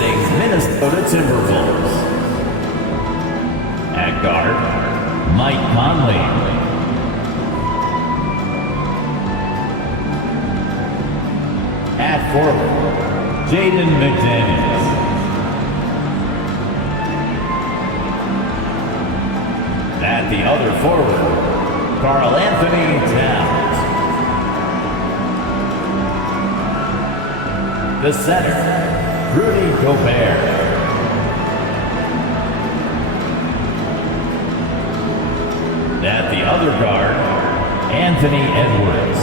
visiting Minnesota Timberwolves. At guard, Mike Conley. At forward, Jaden McDaniels. At the other forward, Karl Anthony Towns. The center, Rudy Gobert. At the other guard, Anthony Edwards.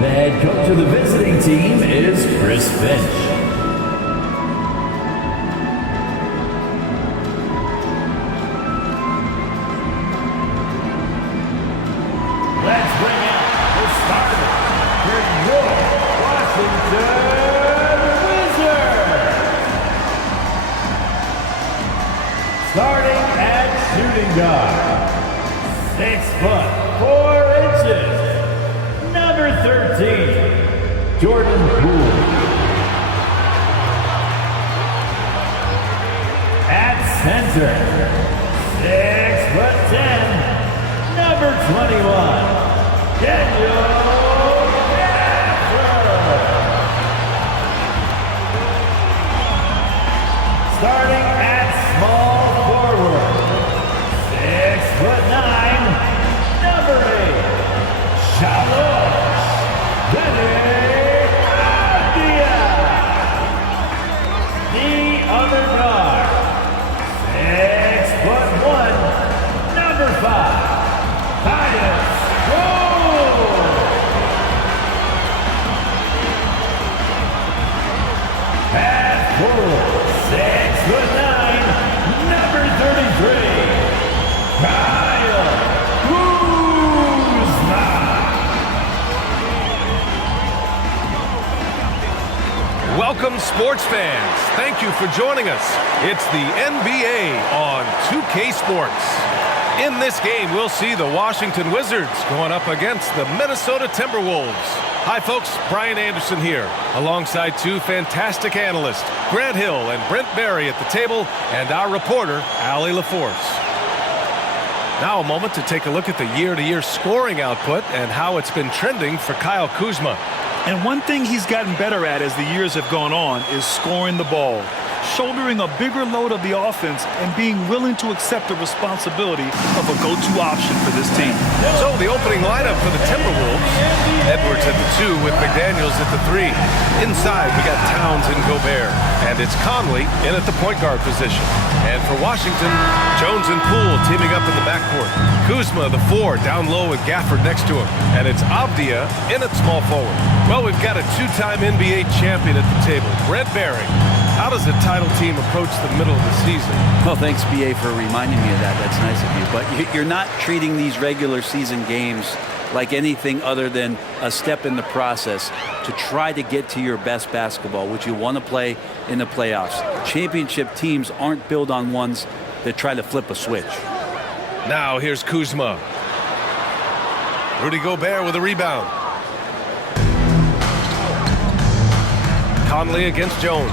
The head coach of the visiting team is Chris Finch. Let's bring out the starter for your Washington Wizards. Starting at shooting guard, 6'4", number 13, Jordan Poole. At center, 6'10", number 21, Daniel Gafford. Starting at small forward, 6'9", number 8, Shalosh Benny-Abdia. The other guard, 6'1", number 5, Titus Jones. At forward, 6'9", number 33, Kyle Kuzma. Welcome, sports fans. Thank you for joining us. It's the NBA on 2K Sports. In this game, we'll see the Washington Wizards going up against the Minnesota Timberwolves. Hi, folks. Brian Anderson here, alongside two fantastic analysts, Grant Hill and Brent Barry at the table, and our reporter, Allie LaForce. Now a moment to take a look at the year-to-year scoring output and how it's been trending for Kyle Kuzma. And one thing he's gotten better at as the years have gone on is scoring the ball, shouldering a bigger load of the offense and being willing to accept the responsibility of a go-to option for this team. So the opening lineup for the Timberwolves, Edwards at the 2 with McDaniels at the 3. Inside, we got Towns and Gobert, and it's Conley in at the point guard position. And for Washington, Jones and Poole teaming up in the backcourt. Kuzma, the 4, down low with Gafford next to him. And it's Abdia in at small forward. Well, we've got a two-time NBA champion at the table, Brent Barry. How does a title team approach the middle of the season? Well, thanks, BA, for reminding me of that. That's nice of you. But you're not treating these regular season games like anything other than a step in the process to try to get to your best basketball, which you want to play in the playoffs. Championship teams aren't built on ones that try to flip a switch. Now here's Kuzma. Rudy Gobert with a rebound. Conley against Jones.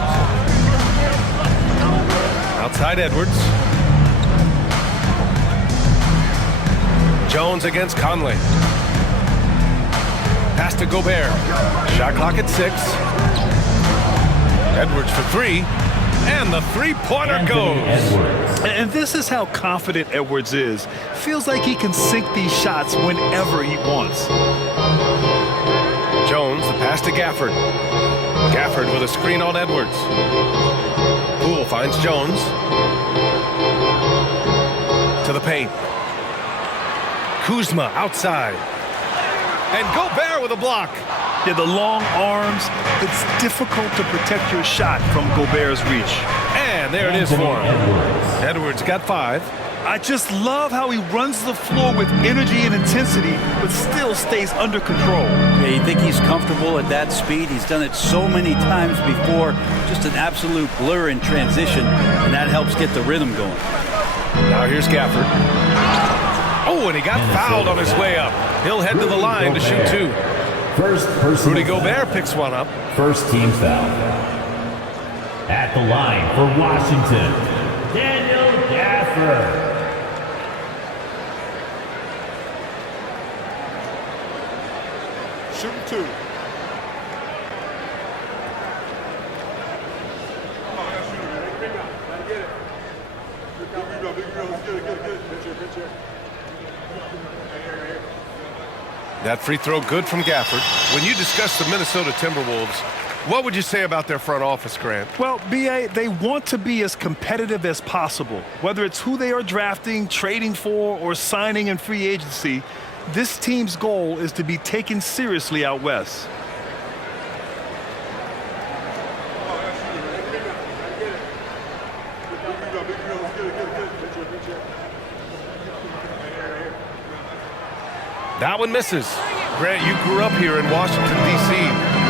Outside Edwards. Jones against Conley. Pass to Gobert. Shot clock at 6. Edwards for 3. And the three-pointer goes. And this is how confident Edwards is. Feels like he can sink these shots whenever he wants. Jones, the pass to Gafford. Gafford with a screen on Edwards. Poole finds Jones. To the paint. Kuzma outside. And Gobert with a block. Yeah, the long arms, it's difficult to protect your shot from Gobert's reach. And there it is for him. Edwards got 5. I just love how he runs the floor with energy and intensity, but still stays under control. Yeah, you think he's comfortable at that speed? He's done it so many times before. Just an absolute blur in transition, and that helps get the rhythm going. Now here's Gafford. Oh, and he got fouled on his way up. He'll head to the line to shoot 2. First person. Rudy Gobert picks one up. First team foul. At the line for Washington, Daniel Gafford. Shooting 2. That free throw good from Gafford. When you discuss the Minnesota Timberwolves, what would you say about their front office, Grant? Well, B.A., they want to be as competitive as possible. Whether it's who they are drafting, trading for, or signing in free agency, this team's goal is to be taken seriously out west. That one misses. Grant, you grew up here in Washington, D.C.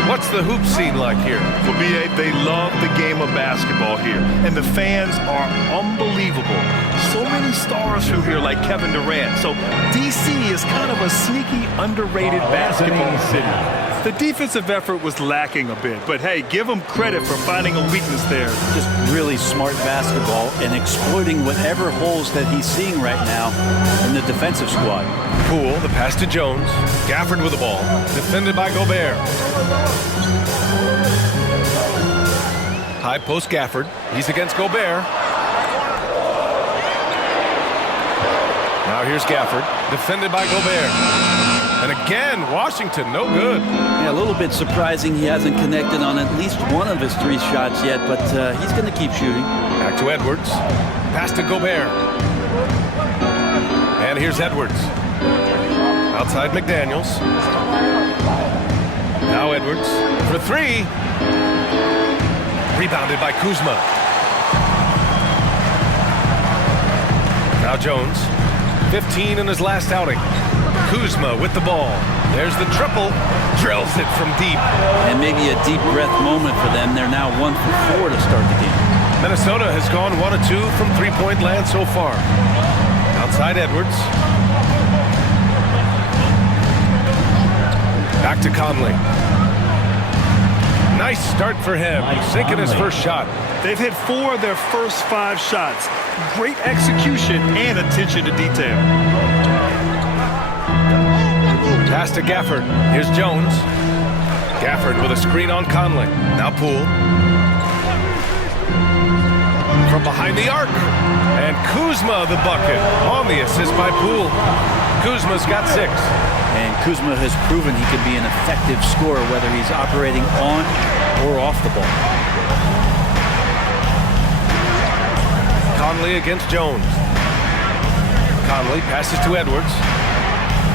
What's the hoop scene like here? Well, B.A., they love the game of basketball here, and the fans are unbelievable. So many stars from here like Kevin Durant. So D.C. is kind of a sneaky, underrated basketball city. The defensive effort was lacking a bit, but hey, give them credit for finding a weakness there. Just really smart basketball and exploiting whatever holes that he's seeing right now in the defensive squad. Poole, the pass to Jones. Gafford with the ball. Defended by Gobert. High post Gafford. He's against Gobert. Now here's Gafford. Defended by Gobert. And again, Washington, no good. Yeah, a little bit surprising he hasn't connected on at least one of his 3 shots yet, but he's going to keep shooting. Back to Edwards. Pass to Gobert. And here's Edwards. Outside McDaniels. Now Edwards for 3. Rebounded by Kuzma. Now Jones. 15 in his last outing. Kuzma with the ball. There's the triple. Drills it from deep. And maybe a deep breath moment for them. They're now 1 for 4 to start the game. Minnesota has gone 1 of 2 from three-point land so far. Outside Edwards. Back to Conley. Nice start for him. Sinking his first shot. They've hit 4 of their first 5 shots. Great execution and attention to detail. Pass to Gafford. Here's Jones. Gafford with a screen on Conley. Now Poole. From behind the arc. And Kuzma the bucket on the assist by Poole. Kuzma's got 6. And Kuzma has proven he can be an effective scorer whether he's operating on or off the ball. Conley against Jones. Conley passes to Edwards.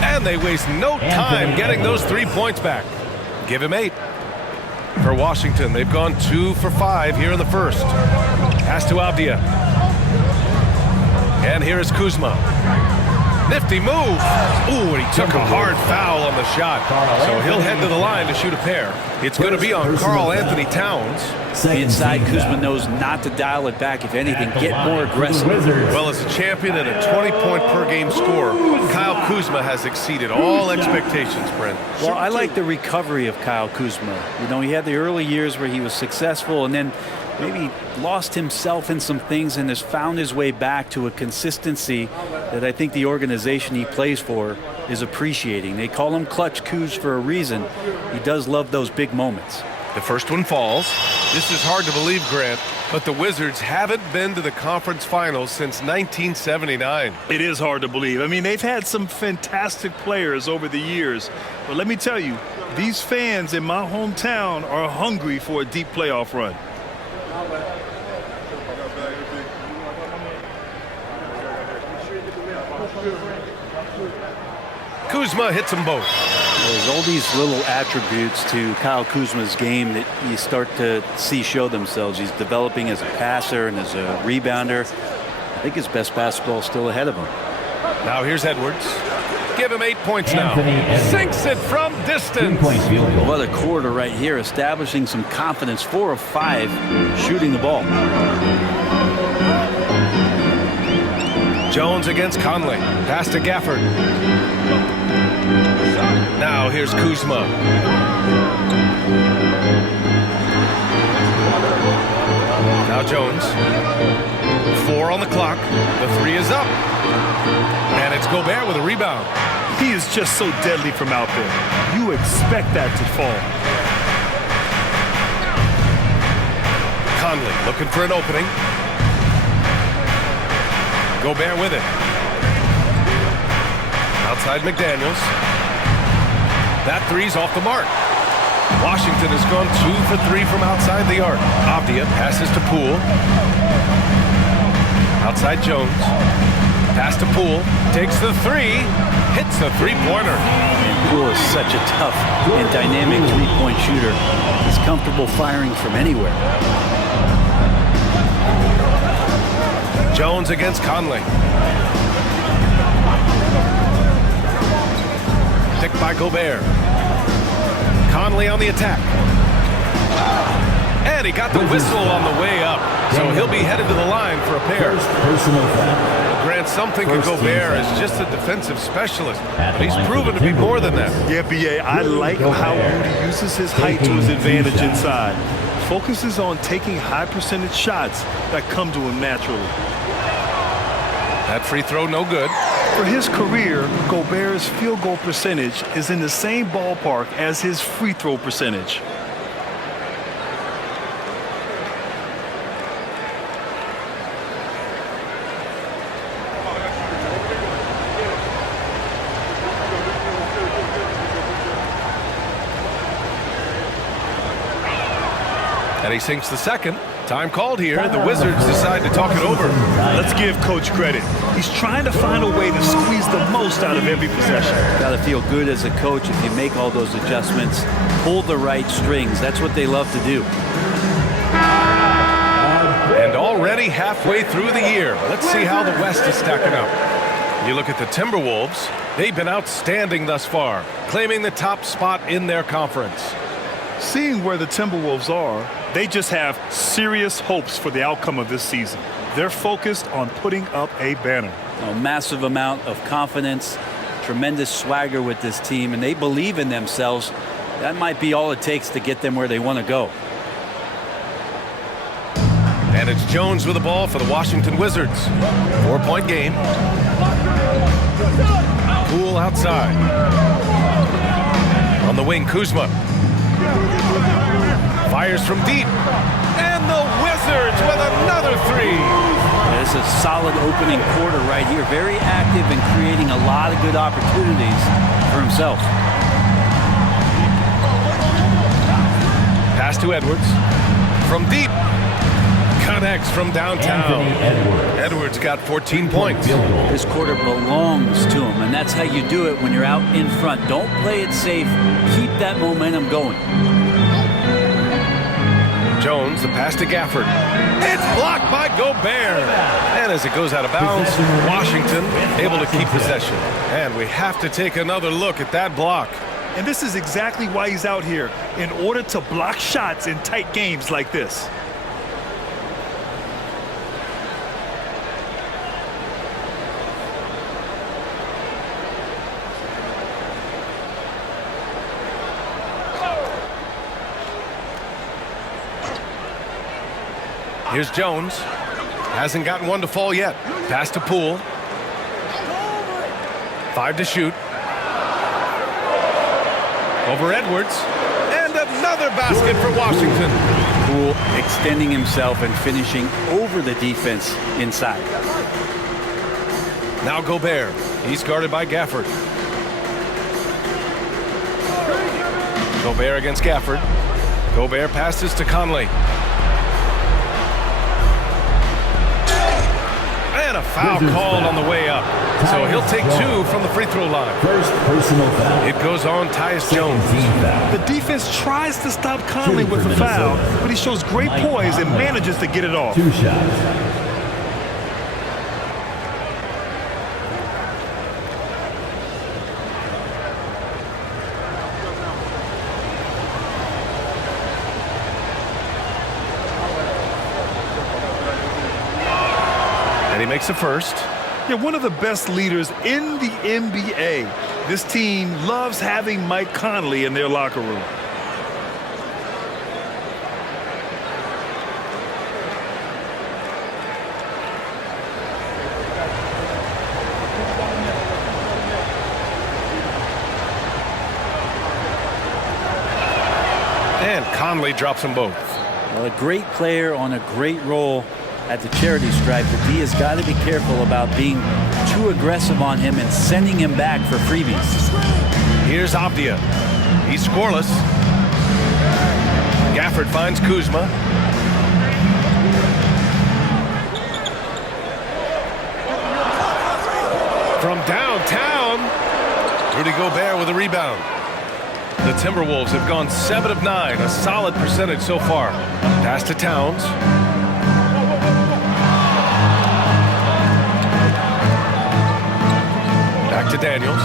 And they waste no time getting those 3 points back. Give him 8. For Washington, they've gone 2 for 5 here in the first. Pass to Avdia. And here is Kuzma. Nifty move. Ooh, and he took a hard foul on the shot. So he'll head to the line to shoot a pair. It's going to be on Karl Anthony Towns. Inside, Kuzma knows not to dial it back. If anything, get more aggressive. Well, as a champion and a 20-point-per-game scorer, Kyle Kuzma has exceeded all expectations, Brent. Well, I like the recovery of Kyle Kuzma. You know, he had the early years where he was successful and then maybe lost himself in some things and has found his way back to a consistency that I think the organization he plays for is appreciating. They call him Clutch Kuz for a reason. He does love those big moments. The first one falls. This is hard to believe, Grant, but the Wizards haven't been to the conference finals since 1979. It is hard to believe. I mean, they've had some fantastic players over the years. But let me tell you, these fans in my hometown are hungry for a deep playoff run. Kuzma hits them both. There's all these little attributes to Kyle Kuzma's game that you start to see show themselves. He's developing as a passer and as a rebounder. I think his best basketball is still ahead of him. Now here's Edwards. Give him 8 points now. Sinks it from distance. What a quarter right here, establishing some confidence. 4 of 5 shooting the ball. Jones against Conley. Pass to Gafford. Now here's Kuzma. Jones. 4 on the clock. The 3 is up. And it's Gobert with a rebound. He is just so deadly from out there. You expect that to fall. Conley looking for an opening. Gobert with it. Outside McDaniels. That 3's off the mark. Washington has gone 2 for 3 from outside the arc. Avdia passes to Poole. Outside Jones. Pass to Poole. Takes the 3. Hits the three-pointer. Poole is such a tough and dynamic three-point shooter. He's comfortable firing from anywhere. Jones against Conley. Picked by Gobert. Conley on the attack. And he got the whistle on the way up. So he'll be headed to the line for a pair. Personal foul. Grant, some think of Gobert as just a defensive specialist, but he's proven to be more than that. Yeah, B.A., I like how Rudy uses his height to his advantage inside. Focuses on taking high percentage shots that come to him naturally. That free throw no good. For his career, Gobert's field goal percentage is in the same ballpark as his free throw percentage. And he sinks the second. Time called here. The Wizards decide to talk it over. Let's give Coach credit. He's trying to find a way to squeeze the most out of every possession. Got to feel good as a coach if you make all those adjustments, pull the right strings. That's what they love to do. And already halfway through the year, let's see how the West is stacking up. You look at the Timberwolves. They've been outstanding thus far, claiming the top spot in their conference. Seeing where the Timberwolves are, they just have serious hopes for the outcome of this season. They're focused on putting up a banner. A massive amount of confidence, tremendous swagger with this team, and they believe in themselves. That might be all it takes to get them where they want to go. And it's Jones with the ball for the Washington Wizards. 4-point game. Poole outside. On the wing, Kuzma. Fires from deep. And the Wizards with another 3. It's a solid opening quarter right here. Very active and creating a lot of good opportunities for himself. Pass to Edwards. From deep. Connects from downtown. Edwards got 14 points. This quarter belongs to him, and that's how you do it when you're out in front. Don't play it safe. Keep that momentum going. Jones, the pass to Gafford. It's blocked by Gobert. And as it goes out of bounds, Washington able to keep possession. And we have to take another look at that block. And this is exactly why he's out here, in order to block shots in tight games like this. Here's Jones. Hasn't gotten one to fall yet. Pass to Poole. 5 to shoot. Over Edwards. And another basket for Washington. Poole extending himself and finishing over the defense inside. Now Gobert. He's guarded by Gafford. Gobert against Gafford. Gobert passes to Conley. And a foul called on the way up. So he'll take 2 from the free throw line. First personal foul. It goes on Tyus Jones. The defense tries to stop Conley with the foul, but he shows great poise and manages to get it off. 2 shots. And he makes the first. Yeah, one of the best leaders in the NBA. This team loves having Mike Conley in their locker room. Conley drops them both. Well, a great player on a great role at the charity stripe, but D has got to be careful about being too aggressive on him and sending him back for freebies. Here's Abdia. He's scoreless. Gafford finds Kuzma. From downtown, Rudy Gobert with a rebound. The Timberwolves have gone 7 of 9, a solid percentage so far. Pass to Towns. Back to Daniels.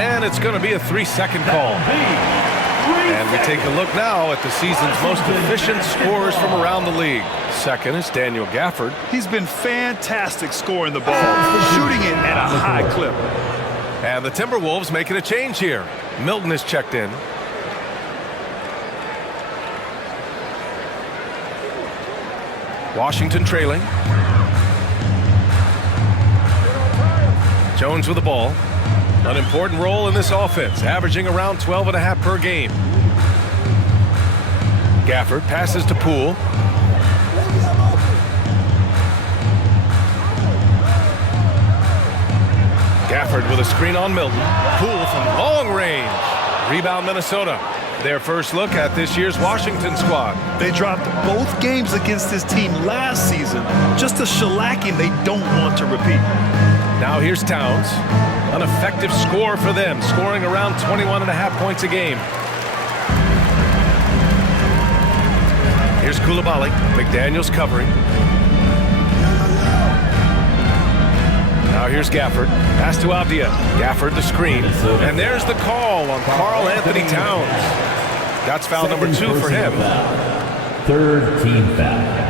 And it's going to be a 3-second call. And we take a look now at the season's most efficient scorers from around the league. Second is Daniel Gafford. He's been fantastic scoring the ball, shooting it at a high clip. And the Timberwolves making a change here. Milton is checked in. Washington trailing. Jones with the ball. An important role in this offense, averaging around 12.5 per game. Gafford passes to Poole. Gafford with a screen on Milton. Poole from long range. Rebound Minnesota. Their first look at this year's Washington squad. They dropped both games against this team last season. Just a shellacking they don't want to repeat. Now here's Towns. An effective score for them, scoring around 21.5 points a game. Here's Coulibaly. McDaniels covering. Now here's Gafford. Pass to Abdia. Gafford the screen. And there's the call on Karl Anthony Towns. That's foul number 2 for him. Third team foul.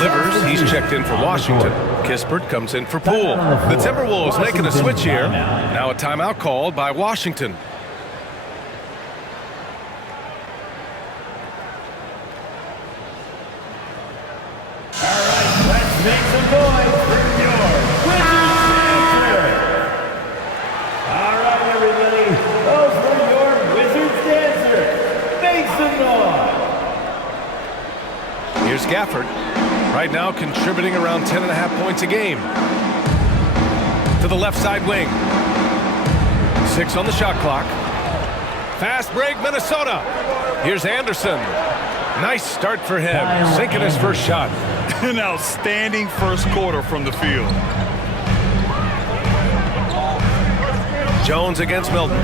Livers, he's checked in for Washington. Kispert comes in for Poole. The Timberwolves making a switch here. Now a timeout called by Washington. Make some noise for your Wizards dancer. All right, everybody. Those were your Wizards dancer. Make some noise. Here's Gafford. Right now contributing around 10.5 points a game. To the left side wing. 6 on the shot clock. Fast break, Minnesota. Here's Anderson. Nice start for him, sinking his first shot. An outstanding first quarter from the field. Jones against Milton.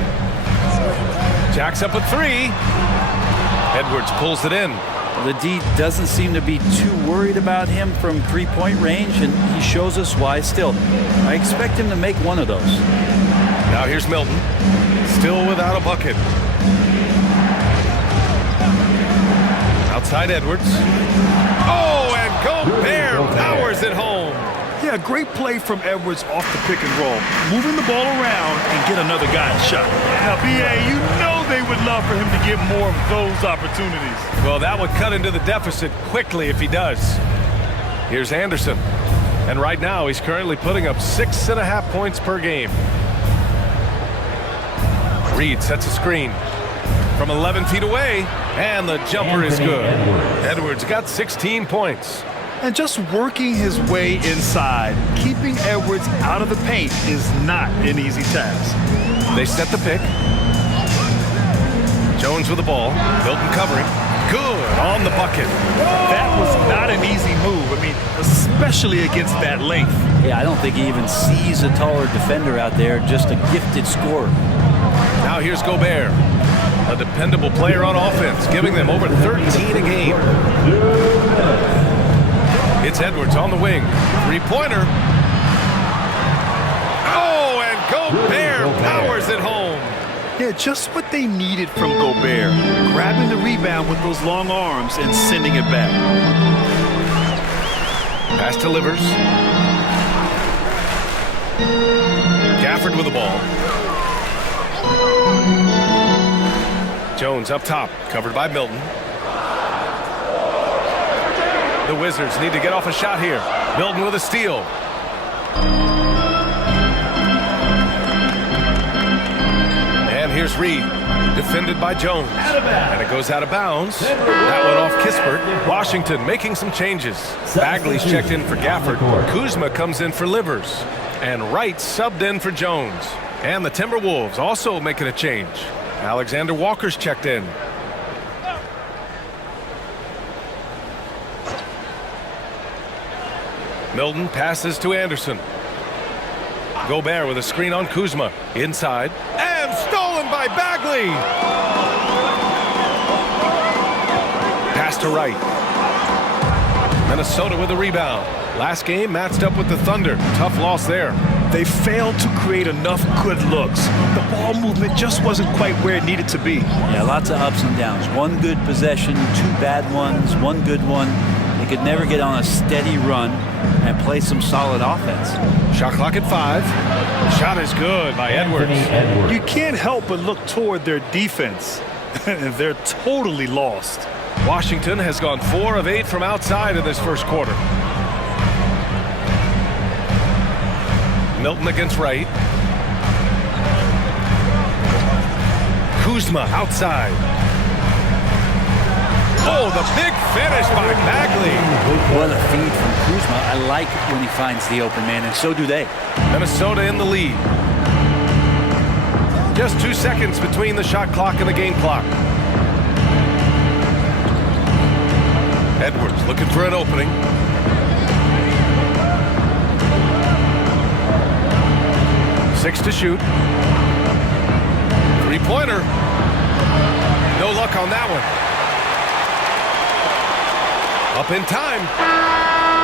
Jacks up a 3. Edwards pulls it in. The D doesn't seem to be too worried about him from three-point range, and he shows us why still. I expect him to make one of those. Now here's Milton. Still without a bucket. Outside Edwards. Oh, and Gobert powers it home. Yeah, great play from Edwards off the pick and roll. Moving the ball around and get another guy's shot. Now, B.A., you know they would love for him to get more of those opportunities. Well, that would cut into the deficit quickly if he does. Here's Anderson. And right now, he's currently putting up 6.5 points per game. Reed sets a screen from 11 feet away, and the jumper is good. Edwards got 16 points. And just working his way inside, keeping Edwards out of the paint is not an easy task. They set the pick. Jones with the ball. Milton covering. Good on the bucket. That was not an easy move. I mean, especially against that length. Yeah, I don't think he even sees a taller defender out there, just a gifted scorer. Now here's Gobert. A dependable player on offense, giving them over 13 a game. It's Edwards on the wing. Three-pointer. Oh, and Gobert powers it home. Yeah, just what they needed from Gobert. Grabbing the rebound with those long arms and sending it back. Pass to Livers. Gafford with the ball. Jones up top, covered by Milton. The Wizards need to get off a shot here. Milton with a steal. And here's Here's Reed, defended by Jones. And it goes out of bounds. That one off Kispert. Washington making some changes. Bagley's checked in for Gafford. Kuzma comes in for Livers. And Wright subbed in for Jones. And the Timberwolves also making a change. Alexander Walker's checked in. Milton passes to Anderson. Gobert with a screen on Kuzma. Inside. And stolen by Bagley. Pass to Wright. Minnesota with a rebound. Last game matched up with the Thunder. Tough loss there. They failed to create enough good looks. The ball movement just wasn't quite where it needed to be. Yeah, lots of ups and downs. One good possession, two bad ones, one good one. They could never get on a steady run and play some solid offense. Shot clock at 5. Shot is good by Edwards. You can't help but look toward their defense. They're totally lost. Washington has gone 4 of 8 from outside in this first quarter. Milton against Wright. Kuzma outside. Oh, the big finish by Bagley. What a feed from Kuzma. I like when he finds the open man, and so do they. Minnesota in the lead. Just 2 seconds between the shot clock and the game clock. Edwards looking for an opening. Six to shoot. Three-pointer. No luck on that one. Up in time.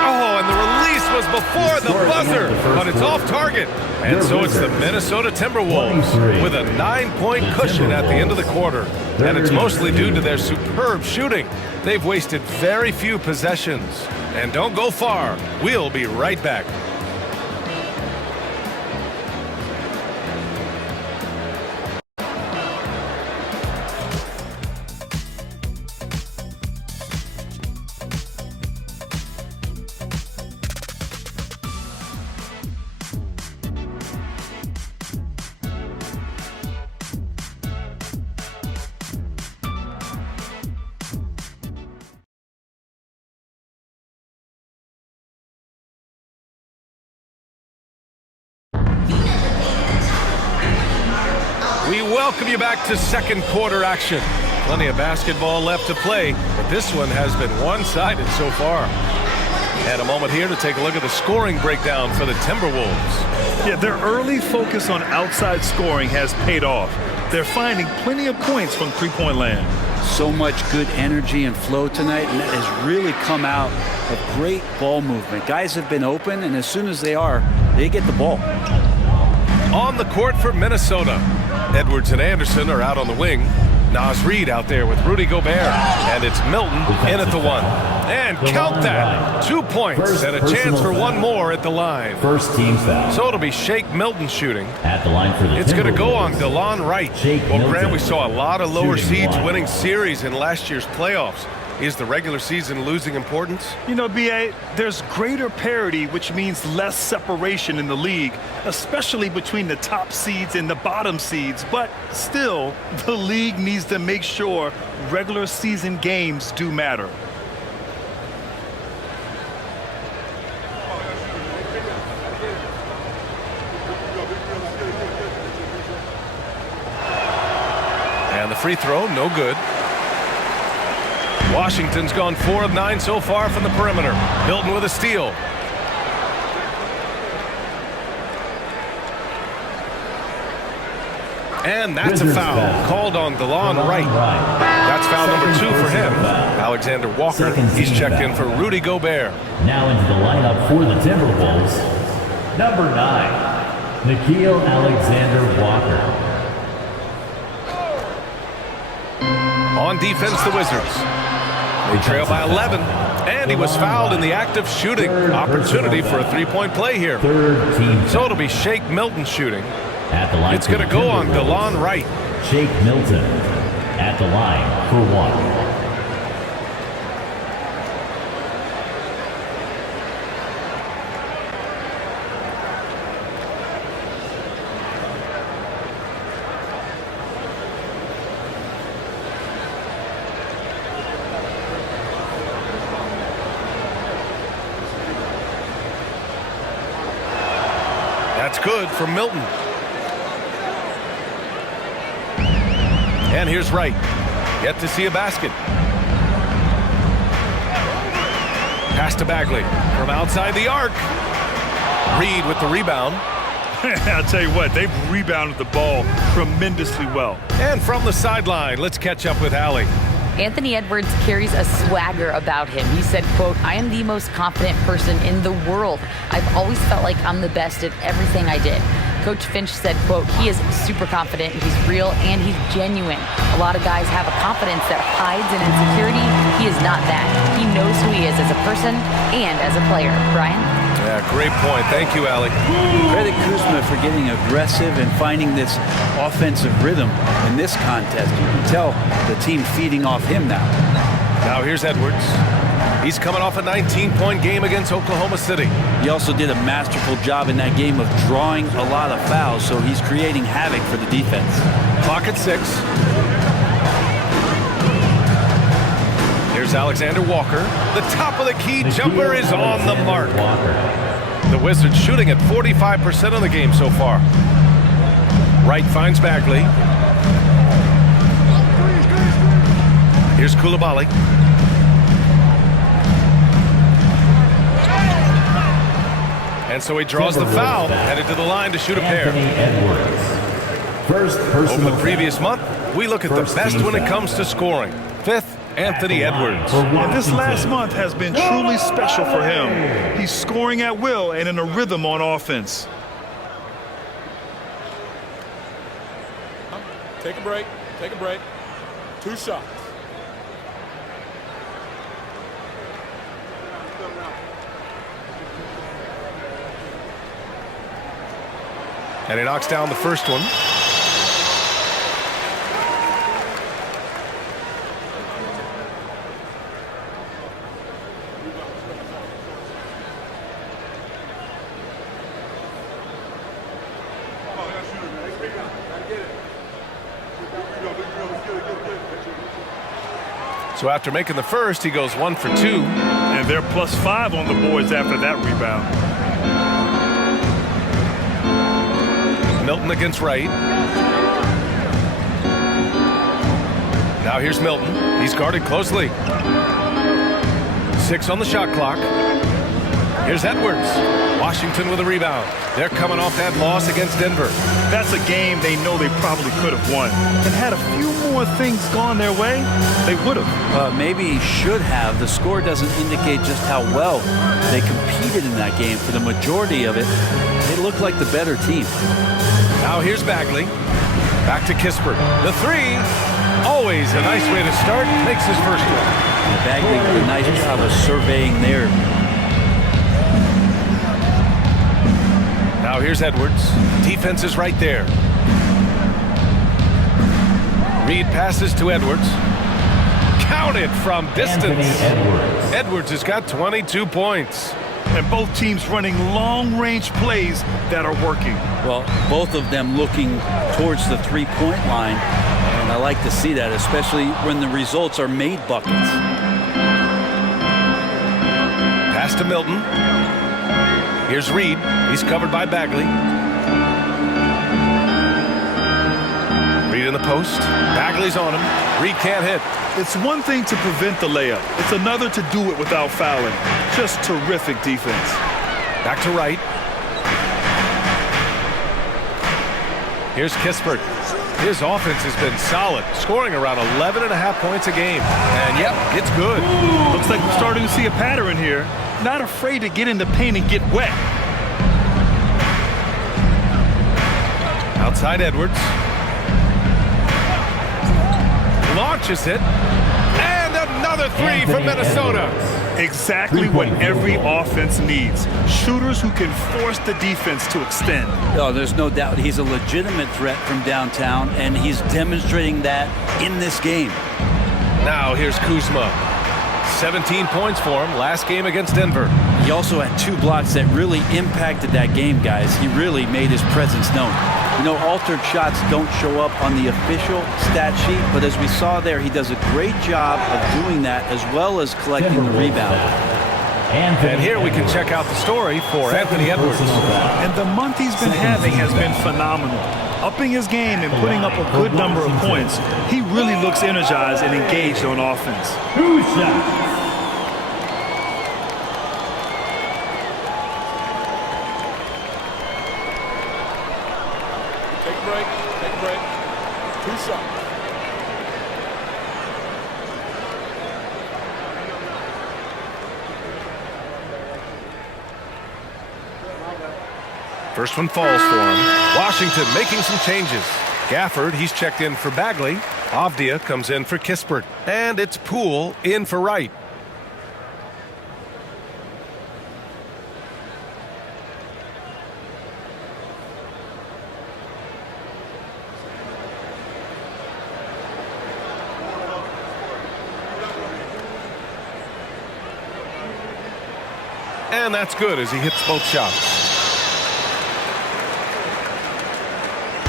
Oh, and the release was before the buzzer, but it's off target. And so it's the Minnesota Timberwolves with a 9-point cushion at the end of the quarter. And it's mostly due to their superb shooting. They've wasted very few possessions. And don't go far. We'll be right back. We welcome you back to second quarter action. Plenty of basketball left to play, but this one has been one-sided so far. And a moment here to take a look at the scoring breakdown for the Timberwolves. Yeah, their early focus on outside scoring has paid off. They're finding plenty of points from three-point land. So much good energy and flow tonight, and that has really come out of great ball movement. Guys have been open, and as soon as they are, they get the ball. On the court for Minnesota, Edwards and Anderson are out on the wing. Naz Reid out there with Rudy Gobert. And it's Milton in at the one. And count that. 2 points and a chance for one more at the line. First team foul. So it'll be Shake Milton shooting. At the line for the It's going to go on Timberwolves. DeLon Wright. Well, Grant, we saw a lot of lower seeds winning series in last year's playoffs. Is the regular season losing importance? You know, B.A., there's greater parity, which means less separation in the league, especially between the top seeds and the bottom seeds. But still, the league needs to make sure regular season games do matter. And the free throw, no good. Washington's gone 4 of 9 so far from the perimeter. Milton with a steal. And that's a foul called on DeLon Wright. That's foul number 2 for him. Alexander Walker, he's checked in for Rudy Gobert. Now into the lineup for the Timberwolves, number 9, Nickeil Alexander-Walker. On defense, the Wizards. They trail by 11, and he was fouled in the act of shooting. Opportunity for a three-point play here. Third team. So it'll be Shake Milton shooting. At the line It's for going to the go on Timberwolves, DeLon Wright. Shake Milton at the line for 1. That's good for Milton. And here's Wright. Yet to see a basket. Pass to Bagley from outside the arc. Reed with the rebound. I'll tell you what, they've rebounded the ball tremendously well. And from the sideline, let's catch up with Allie. Anthony Edwards carries a swagger about him. He said, quote, "I am the most confident person in the world. I've always felt like I'm the best at everything I did." Coach Finch said, quote, "He is super confident, he's real, and he's genuine. A lot of guys have a confidence that hides in insecurity. He is not that. He knows who he is as a person and as a player." Brian? Yeah, great point. Thank you, Allie. Credit Kuzma for getting aggressive and finding this offensive rhythm in this contest. You can tell the team feeding off him now. Now here's Edwards. He's coming off a 19-point game against Oklahoma City. He also did a masterful job in that game of drawing a lot of fouls, so he's creating havoc for the defense. Clock at 6. Here's Alexander Walker. The top of the key jumper is on the mark. The Wizards shooting at 45% of the game so far. Wright finds Bagley. Here's Coulibaly. And so he draws the foul, headed to the line to shoot a pair. Over the previous month, we look at the best when it comes to scoring. 5th, Anthony Edwards. And this last month has been truly special for him. He's scoring at will and in a rhythm on offense. Take a break. Take a break. 2 shots. And he knocks down the first one. So after making the first, he goes 1 for 2. And they're +5 on the boards after that rebound. Milton against Wright. Now here's Milton. He's guarded closely. 6 on the shot clock. Here's Edwards. Washington with a rebound. They're coming off that loss against Denver. That's a game they know they probably could have won. And had a few more things gone their way, they would have. Maybe should have. The score doesn't indicate just how well they competed in that game. For the majority of it, they looked like the better team. Now here's Bagley. Back to Kispert. The 3. Always a nice way to start. Makes his first one. Bagley did a nice job of surveying there. Now here's Edwards. Defense is right there. Reed passes to Edwards. Counted from distance. Edwards has got 22 points. And both teams running long-range plays that are working. Well, both of them looking towards the three-point line. And I like to see that, especially when the results are made buckets. Pass to Milton. Here's Reed. He's covered by Bagley. Reed in the post. Bagley's on him. Reed can't hit. It's one thing to prevent the layup. It's another to do it without fouling. Just terrific defense. Back to Wright. Here's Kispert. His offense has been solid, scoring around 11.5 points a game. And yep, it's good. Looks like we're starting to see a pattern here. Not afraid to get in the paint and get wet. Outside Edwards. Launches it. And another 3 from Minnesota. Exactly what every offense needs. Shooters who can force the defense to extend. Oh, there's no doubt he's a legitimate threat from downtown, and he's demonstrating that in this game. Now here's Kuzma. 17 points for him last game against Denver. He also had 2 blocks that really impacted that game, guys. He really made his presence known. You know, altered shots don't show up on the official stat sheet, but as we saw there, he does a great job of doing that as well as collecting the rebound. And here we can check out the story for Anthony Edwards. And the month he's been having has been phenomenal. Upping his game and putting up a good number of points, he really looks energized and engaged on offense. 2 shots. Take a break. Take a break. 2 shots. First one falls for him. Washington making some changes. Gafford, he's checked in for Bagley. Avdia comes in for Kispert. And it's Poole in for Wright. And that's good as he hits both shots.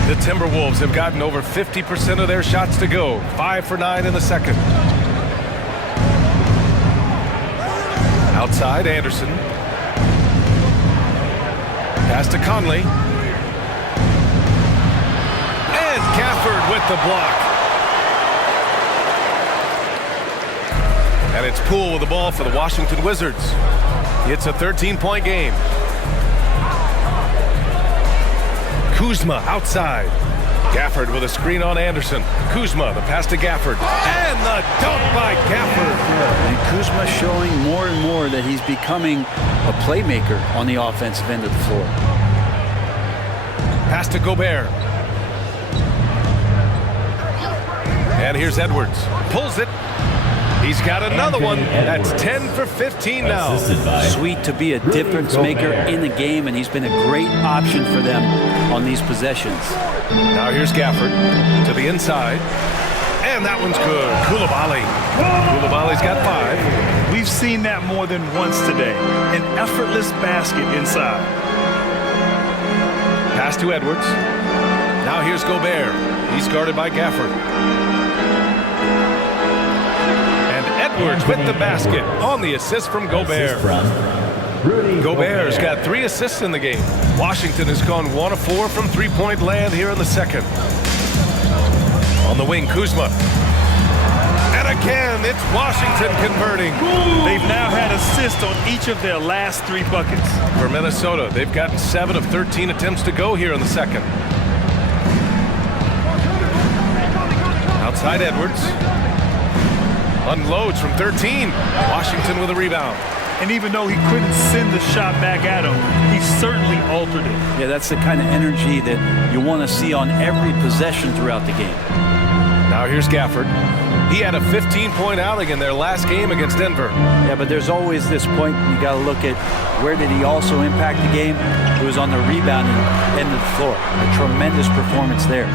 The Timberwolves have gotten over 50% of their shots to go. 5 for 9 in the second. Outside, Anderson. Pass to Conley. And Gafford with the block. And it's Poole with the ball for the Washington Wizards. It's a 13-point game. Kuzma outside. Gafford with a screen on Anderson. Kuzma, the pass to Gafford. And the dunk by Gafford. And Kuzma showing more and more that he's becoming a playmaker on the offensive end of the floor. Pass to Gobert. And here's Edwards. Pulls it. He's got another one. That's 10 for 15 now. Sweet to be a difference maker in the game, and he's been a great option for them on these possessions. Now here's Gafford to the inside. And that one's good. Koulibaly. Koulibaly's got 5. We've seen that more than once today. An effortless basket inside. Pass to Edwards. Now here's Gobert. He's guarded by Gafford. Edwards with the basket on the assist from Gobert. Gobert's got 3 assists in the game. Washington has gone 1 of 4 from three-point land here in the second. On the wing, Kuzma. And again, it's Washington converting. They've now had assists on each of their last 3 buckets. For Minnesota, they've gotten 7 of 13 attempts to go here in the second. Outside Edwards. Unloads from 13. Washington with a rebound. And even though he couldn't send the shot back at him, he certainly altered it. Yeah, that's the kind of energy that you want to see on every possession throughout the game. Now here's Gafford. He had a 15-point outing in their last game against Denver. Yeah, but there's always this point you got to look at where did he also impact the game. It was on the rebounding end of the floor. A tremendous performance there.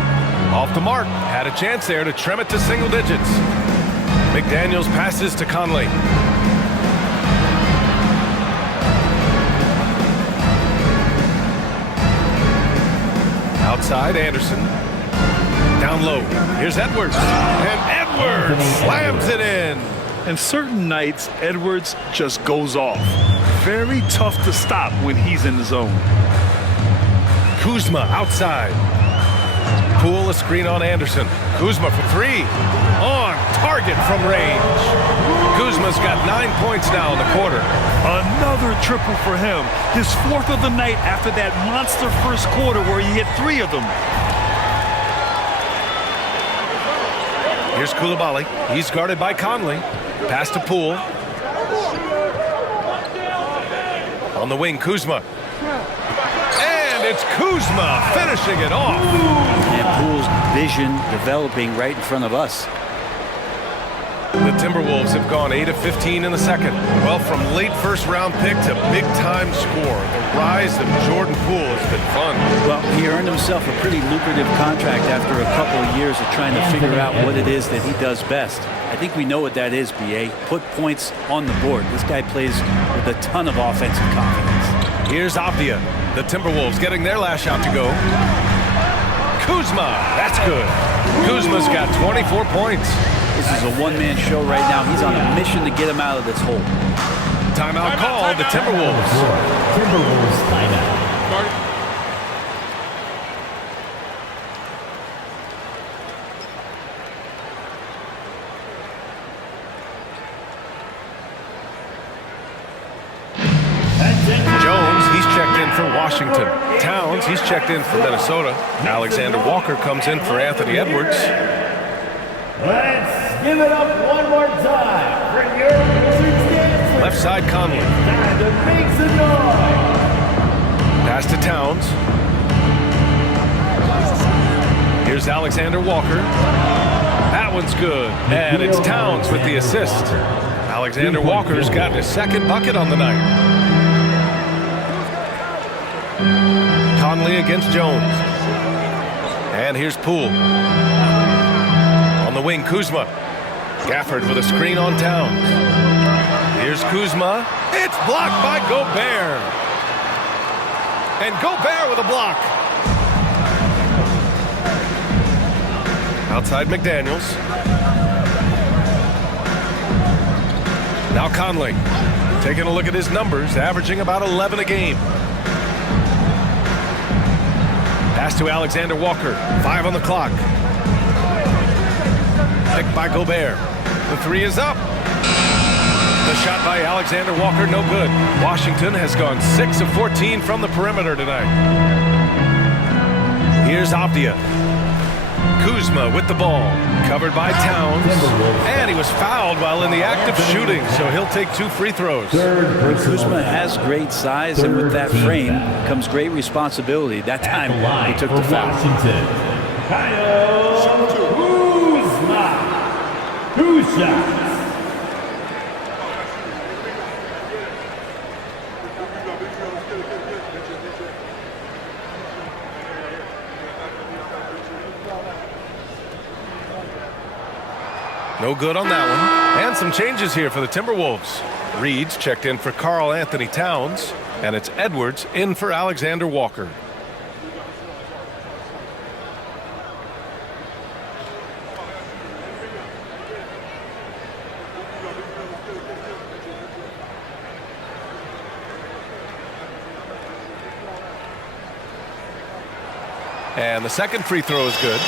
Off the mark. Had a chance there to trim it to single digits. McDaniels passes to Conley. Outside, Anderson. Down low. Here's Edwards. And Edwards slams it in. And certain nights, Edwards just goes off. Very tough to stop when he's in the zone. Kuzma outside. Poole a screen on Anderson. Kuzma for 3. On target from range. Kuzma's got 9 points now in the quarter. Another triple for him. His 4th of the night after that monster first quarter where he hit 3 of them. Here's Koulibaly. He's guarded by Conley. Pass to Poole. On the wing, Kuzma. And it's Kuzma finishing it off. And Poole's vision developing right in front of us. The Timberwolves have gone 8 of 15 in the second. Well, from late first-round pick to big-time score, the rise of Jordan Poole has been fun. Well, he earned himself a pretty lucrative contract after a couple of years of trying to figure out what it is that he does best. I think we know what that is, B.A. Put points on the board. This guy plays with a ton of offensive confidence. Here's Avdia. The Timberwolves getting their last shot to go. Kuzma, that's good. Kuzma's got 24 points. This is a one-man show right now. He's on a mission to get him out of this hole. Timeout call, the Timberwolves. Timberwolves timeout. Start. Jones, he's checked in for Washington. Towns, he's checked in for Minnesota. Alexander Walker comes in for Anthony Edwards. Let's give it up one more time for your Wizards dancer. Left side, Conley. Time to make some noise. Pass to Towns. Here's Alexander Walker. That one's good. And it's Towns with the assist. Alexander Walker's got his second bucket on the night. Conley against Jones. And here's Poole. On the wing, Kuzma. Gafford with a screen on Towns. Here's Kuzma. It's blocked by Gobert. And Gobert with a block. Outside McDaniels. Now Conley. Taking a look at his numbers, averaging about 11 a game. Pass to Alexander Walker. 5 on the clock. Picked by Gobert. The three is up. The shot by Alexander Walker, no good. Washington has gone 6 of 14 from the perimeter tonight. Here's Avdia. Kuzma with the ball. Covered by Towns. And he was fouled while in the act of shooting, so he'll take 2 free throws. Kuzma has great size, and with that frame comes great responsibility. That time he took the foul. Washington. Kyle Kuzma. 2 shots. No good on that one. And some changes here for the Timberwolves. Reed's checked in for Karl Anthony Towns, and it's Edwards in for Alexander Walker. And the second free throw is good.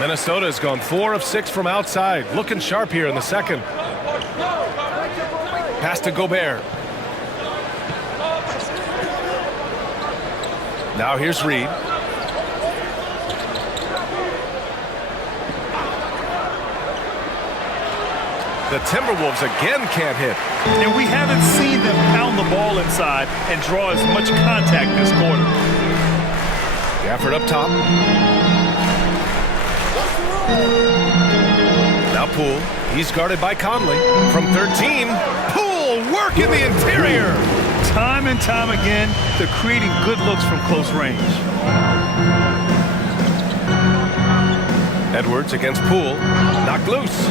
Minnesota has gone 4 of 6 from outside. Looking sharp here in the second. Pass to Gobert. Now here's Reed. The Timberwolves again can't hit. And we haven't seen them pound the ball inside and draw as much contact this quarter. Gafford up top. Now Poole. He's guarded by Conley. From 13, Poole work in the interior. Time and time again, they're creating good looks from close range. Edwards against Poole. Knocked loose.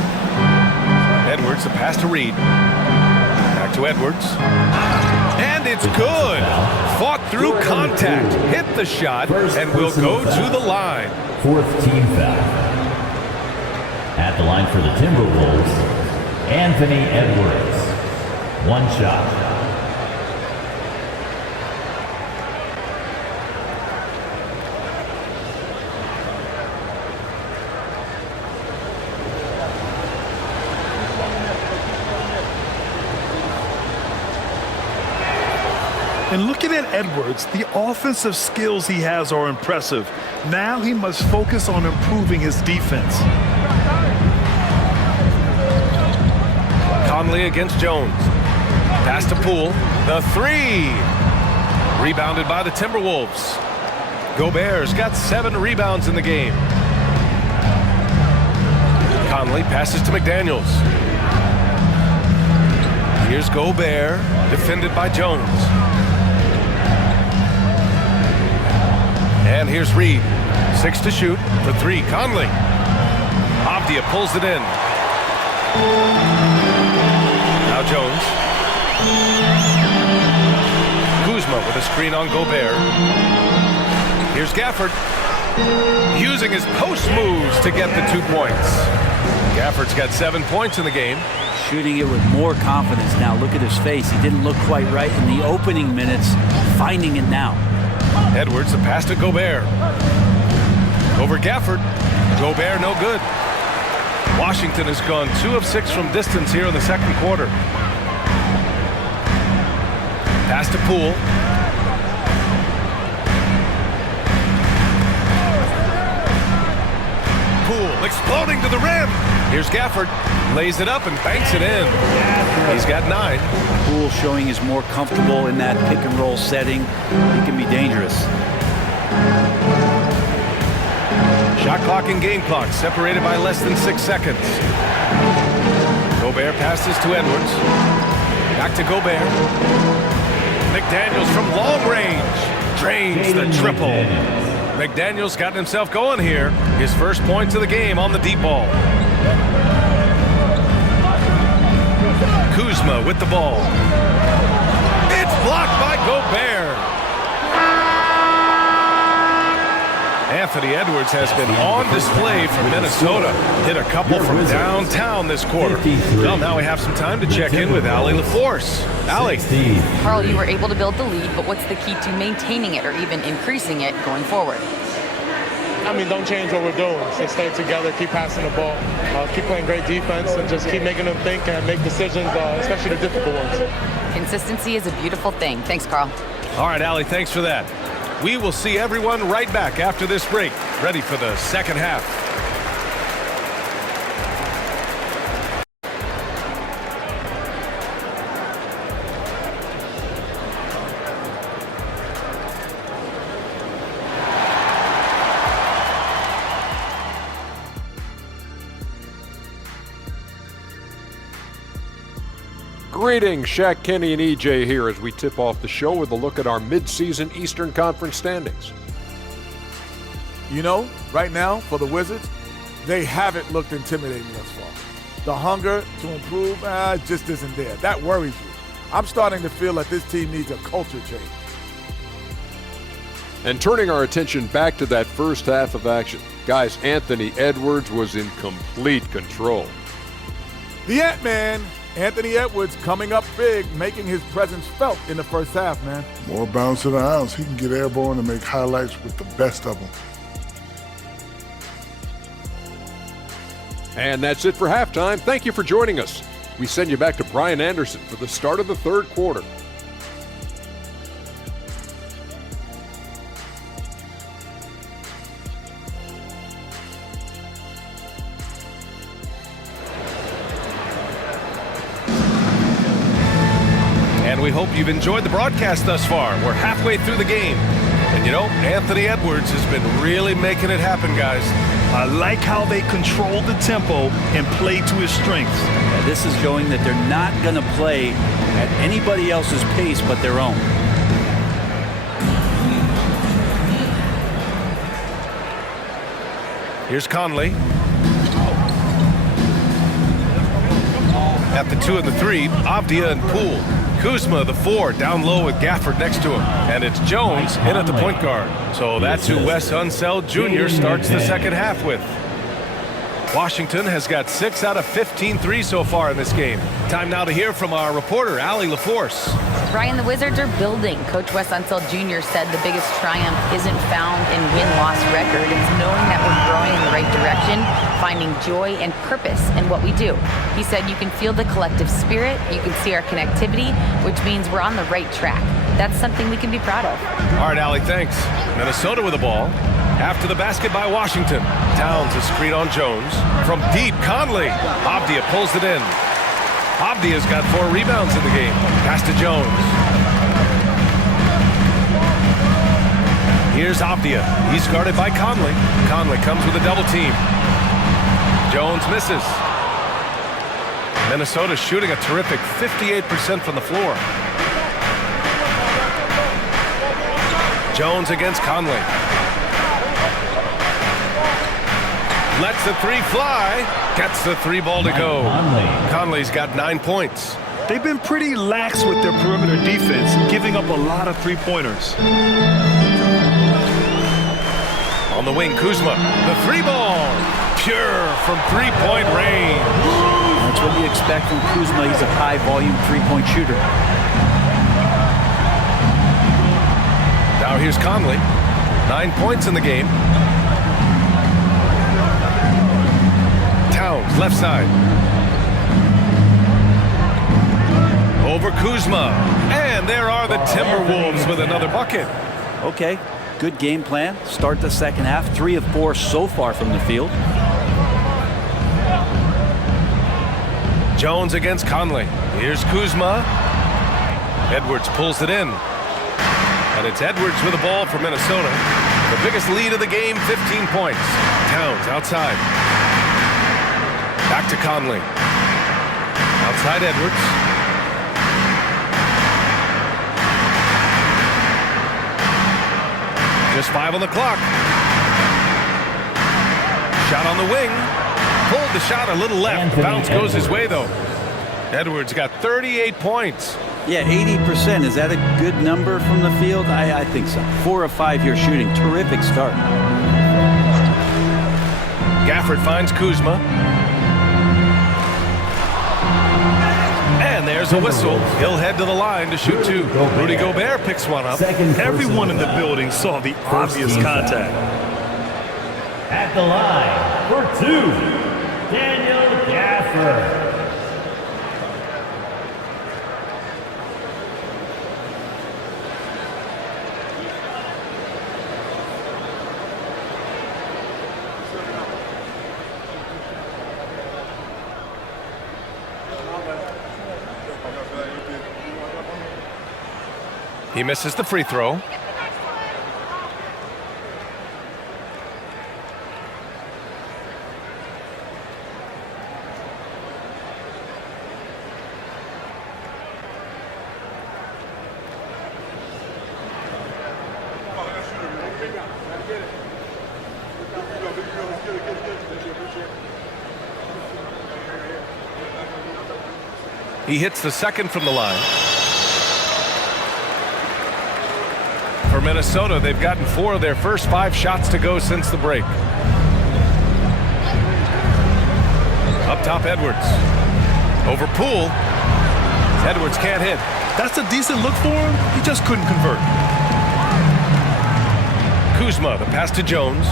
Edwards, the pass to Reed. Back to Edwards. And it's good. Fought through contact. Hit the shot and will go to the line. 4th team foul. At the line for the Timberwolves, Anthony Edwards. 1 shot. And looking at Edwards, the offensive skills he has are impressive. Now he must focus on improving his defense. Conley against Jones. Pass to Poole. The 3. Rebounded by the Timberwolves. Gobert's got 7 rebounds in the game. Conley passes to McDaniels. Here's Gobert, defended by Jones. And here's Reed. 6 to shoot for 3. Conley. Avdia pulls it in. Now Jones. Kuzma with a screen on Gobert. Here's Gafford. Using his post moves to get the 2 points. Gafford's got 7 points in the game. shooting it with more confidence now. Look at his face. He didn't look quite right in the opening minutes, finding it now. Edwards, the pass to Gobert. Over Gafford. Gobert, no good. Washington has gone 2 of 6 from distance here in the second quarter. Pass to Poole. Poole exploding to the rim. Here's Gafford. Lays it up and banks it in. He's got 9. Poole showing he's more comfortable in that pick and roll setting. He can be dangerous. Shot clock and game clock separated by less than 6 seconds. Gobert passes to Edwards. Back to Gobert. McDaniels from long range. Drains the triple. McDaniels got himself going here. His first points of the game on the deep ball. Kuzma with the ball. It's blocked by Gobert. Anthony Edwards has been on display for Minnesota. Hit a couple from downtown this quarter. Well, now we have some time to check in with Allie LaForce. Allie. Carl, you were able to build the lead, but what's the key to maintaining it or even increasing it going forward? I mean, don't change what we're doing. Just stay together, keep passing the ball, keep playing great defense, and just keep making them think and make decisions, especially the difficult ones. Consistency is a beautiful thing. Thanks, Carl. All right, Allie, thanks for that. We will see everyone right back after this break, ready for the second half. Greetings, Shaq, Kenny, and EJ here as we tip off the show with a look at our midseason Eastern Conference standings. You know, right now, for the Wizards, they haven't looked intimidating thus far. The hunger to improve just isn't there. That worries you. I'm starting to feel that this team needs a culture change. And turning our attention back to that first half of action, guys, Anthony Edwards was in complete control. The Ant-Man, Anthony Edwards, coming up big, making his presence felt in the first half, man. More bounce to the ounce. He can get airborne and make highlights with the best of them. And that's it for halftime. Thank you for joining us. We send you back to Brian Anderson for the start of the third quarter. And we hope you've enjoyed the broadcast thus far. We're halfway through the game. And you know, Anthony Edwards has been really making it happen, guys. I like how they control the tempo and play to his strengths. Yeah, this is showing that they're not going to play at anybody else's pace but their own. Here's Conley. At the 2 and the 3, Avdia and Poole. Kuzma, the 4, down low with Gafford next to him. And it's Jones in at the point guard. So that's who Wes Unseld Jr. starts the second half with. Washington has got 6 out of 15 threes so far in this game. Time now to hear from our reporter, Allie LaForce. Brian, the Wizards are building. Coach Wes Unseld Jr. said the biggest triumph isn't found in win-loss record. It's knowing that we're growing in the right direction, finding joy and purpose in what we do. He said you can feel the collective spirit, you can see our connectivity, which means we're on the right track. That's something we can be proud of. All right, Allie, thanks. Minnesota with the ball. After the basket by Washington. Towns a screen on Jones. From deep, Conley. Avdia pulls it in. Avdia's got 4 rebounds in the game. Pass to Jones. Here's Avdia. He's guarded by Conley. Conley comes with a double team. Jones misses. Minnesota shooting a terrific 58% from the floor. Jones against Conley. Lets the 3 fly. Gets the 3 ball to go. Conley's got 9 points. They've been pretty lax with their perimeter defense, giving up a lot of three-pointers. On the wing, Kuzma. The 3 ball. Pure from 3-point range. That's what you expect from Kuzma. He's a high-volume three-point shooter. Now here's Conley. 9 points in the game. Towns, left side. Over Kuzma. And there are the Timberwolves with another bucket. Okay, good game plan. Start the second half. 3 of 4 so far from the field. Jones against Conley. Here's Kuzma. Edwards pulls it in. And it's Edwards with the ball for Minnesota. The biggest lead of the game, 15 points. Towns outside. Back to Conley. Outside Edwards. Just 5 on the clock. Shot on the wing. Pulled the shot a little left. Bounce goes his way, though. Edwards got 38 points. Yeah, 80%. Is that a good number from the field? I think so. 4 of 5 here shooting. Terrific start. Gafford finds Kuzma. And there's a whistle. He'll head to the line to shoot 2. Rudy Gobert picks one up. Everyone in the building saw the obvious contact. At the line for 2, Daniel Gafford. He misses the free throw. He hits the second from the line. For Minnesota, they've gotten 4 of their first 5 shots to go since the break. Up top, Edwards. Over Poole. Edwards can't hit. That's a decent look for him. He just couldn't convert. Kuzma, the pass to Jones.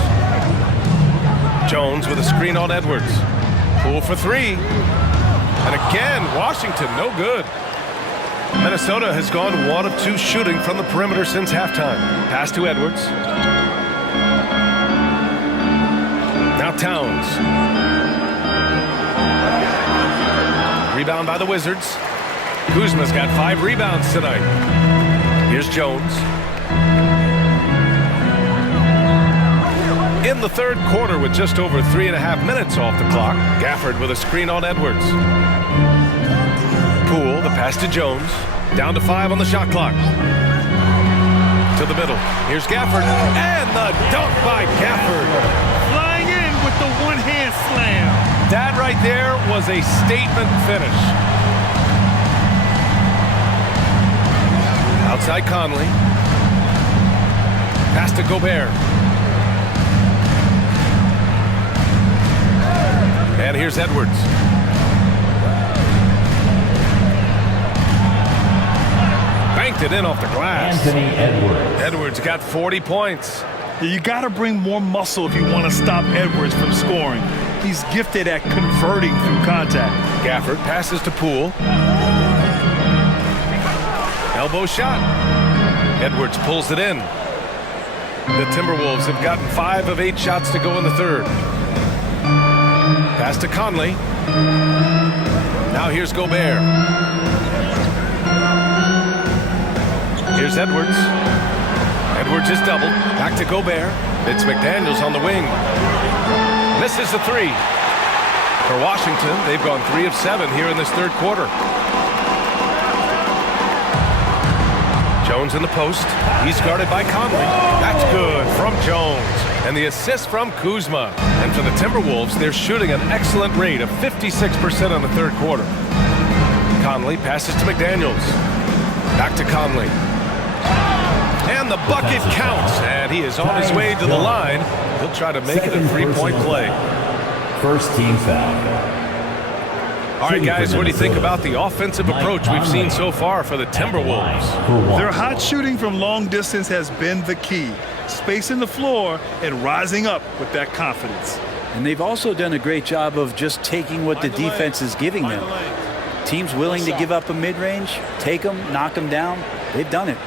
Jones with a screen on Edwards. Poole for 3. And again, Washington, no good. Minnesota has gone 1 of 2 shooting from the perimeter since halftime. Pass to Edwards. Now Towns. Rebound by the Wizards. Kuzma's got 5 rebounds tonight. Here's Jones. In the third quarter with just over 3.5 minutes off the clock, Gafford with a screen on Edwards. Poole, the pass to Jones. Down to 5 on the shot clock. To the middle. Here's Gafford. And the dunk by Gafford. Flying in with the one-hand slam. That right there was a statement finish. Outside Conley. Pass to Gobert. And here's Edwards. Banked it in off the glass. Anthony Edwards. Edwards got 40 points. You got to bring more muscle if you want to stop Edwards from scoring. He's gifted at converting through contact. Gafford passes to Poole. Elbow shot. Edwards pulls it in. The Timberwolves have gotten 5 of 8 shots to go in the third. Pass to Conley. Now here's Gobert. Here's Edwards. Edwards is doubled. Back to Gobert. It's McDaniels on the wing. Misses the 3. For Washington, they've gone 3 of 7 here in this third quarter. Jones in the post. He's guarded by Conley. That's good from Jones. And the assist from Kuzma. And for the Timberwolves, they're shooting an excellent rate of 56% in the third quarter. Conley passes to McDaniels. Back to Conley. And the bucket counts. And he is on his way to the line. He'll try to make it a 3-point play. First team foul. All right, guys, what do you think about the offensive approach we've seen so far for the Timberwolves? Their hot shooting from long distance has been the key. Spacing the floor and rising up with that confidence. And they've also done a great job of just taking what the defense is giving them. Teams willing to give up a mid-range, take them, knock them down. They've done it.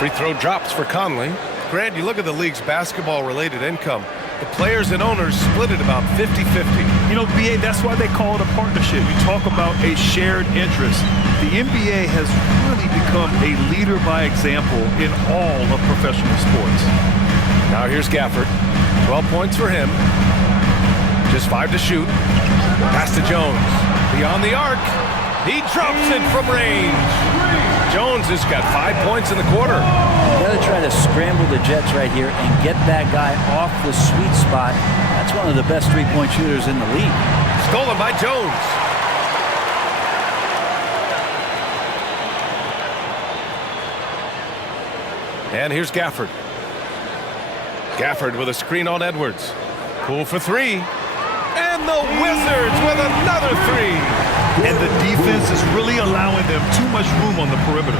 Free throw drops for Conley. Grant, you look at the league's basketball-related income. The players and owners split it about 50-50. You know, BA, that's why they call it a partnership. You talk about a shared interest. The NBA has really become a leader by example in all of professional sports. Now here's Gafford. 12 points for him. Just 5 to shoot. Pass to Jones. Beyond the arc. He drops it from range. Jones has got 5 points in the quarter. You got to try to scramble the Jets right here and get that guy off the sweet spot. That's one of the best three-point shooters in the league. Stolen by Jones. And here's Gafford. Gafford with a screen on Edwards. Poole for 3. And the Wizards with another 3. And the defense is really allowing them too much room on the perimeter.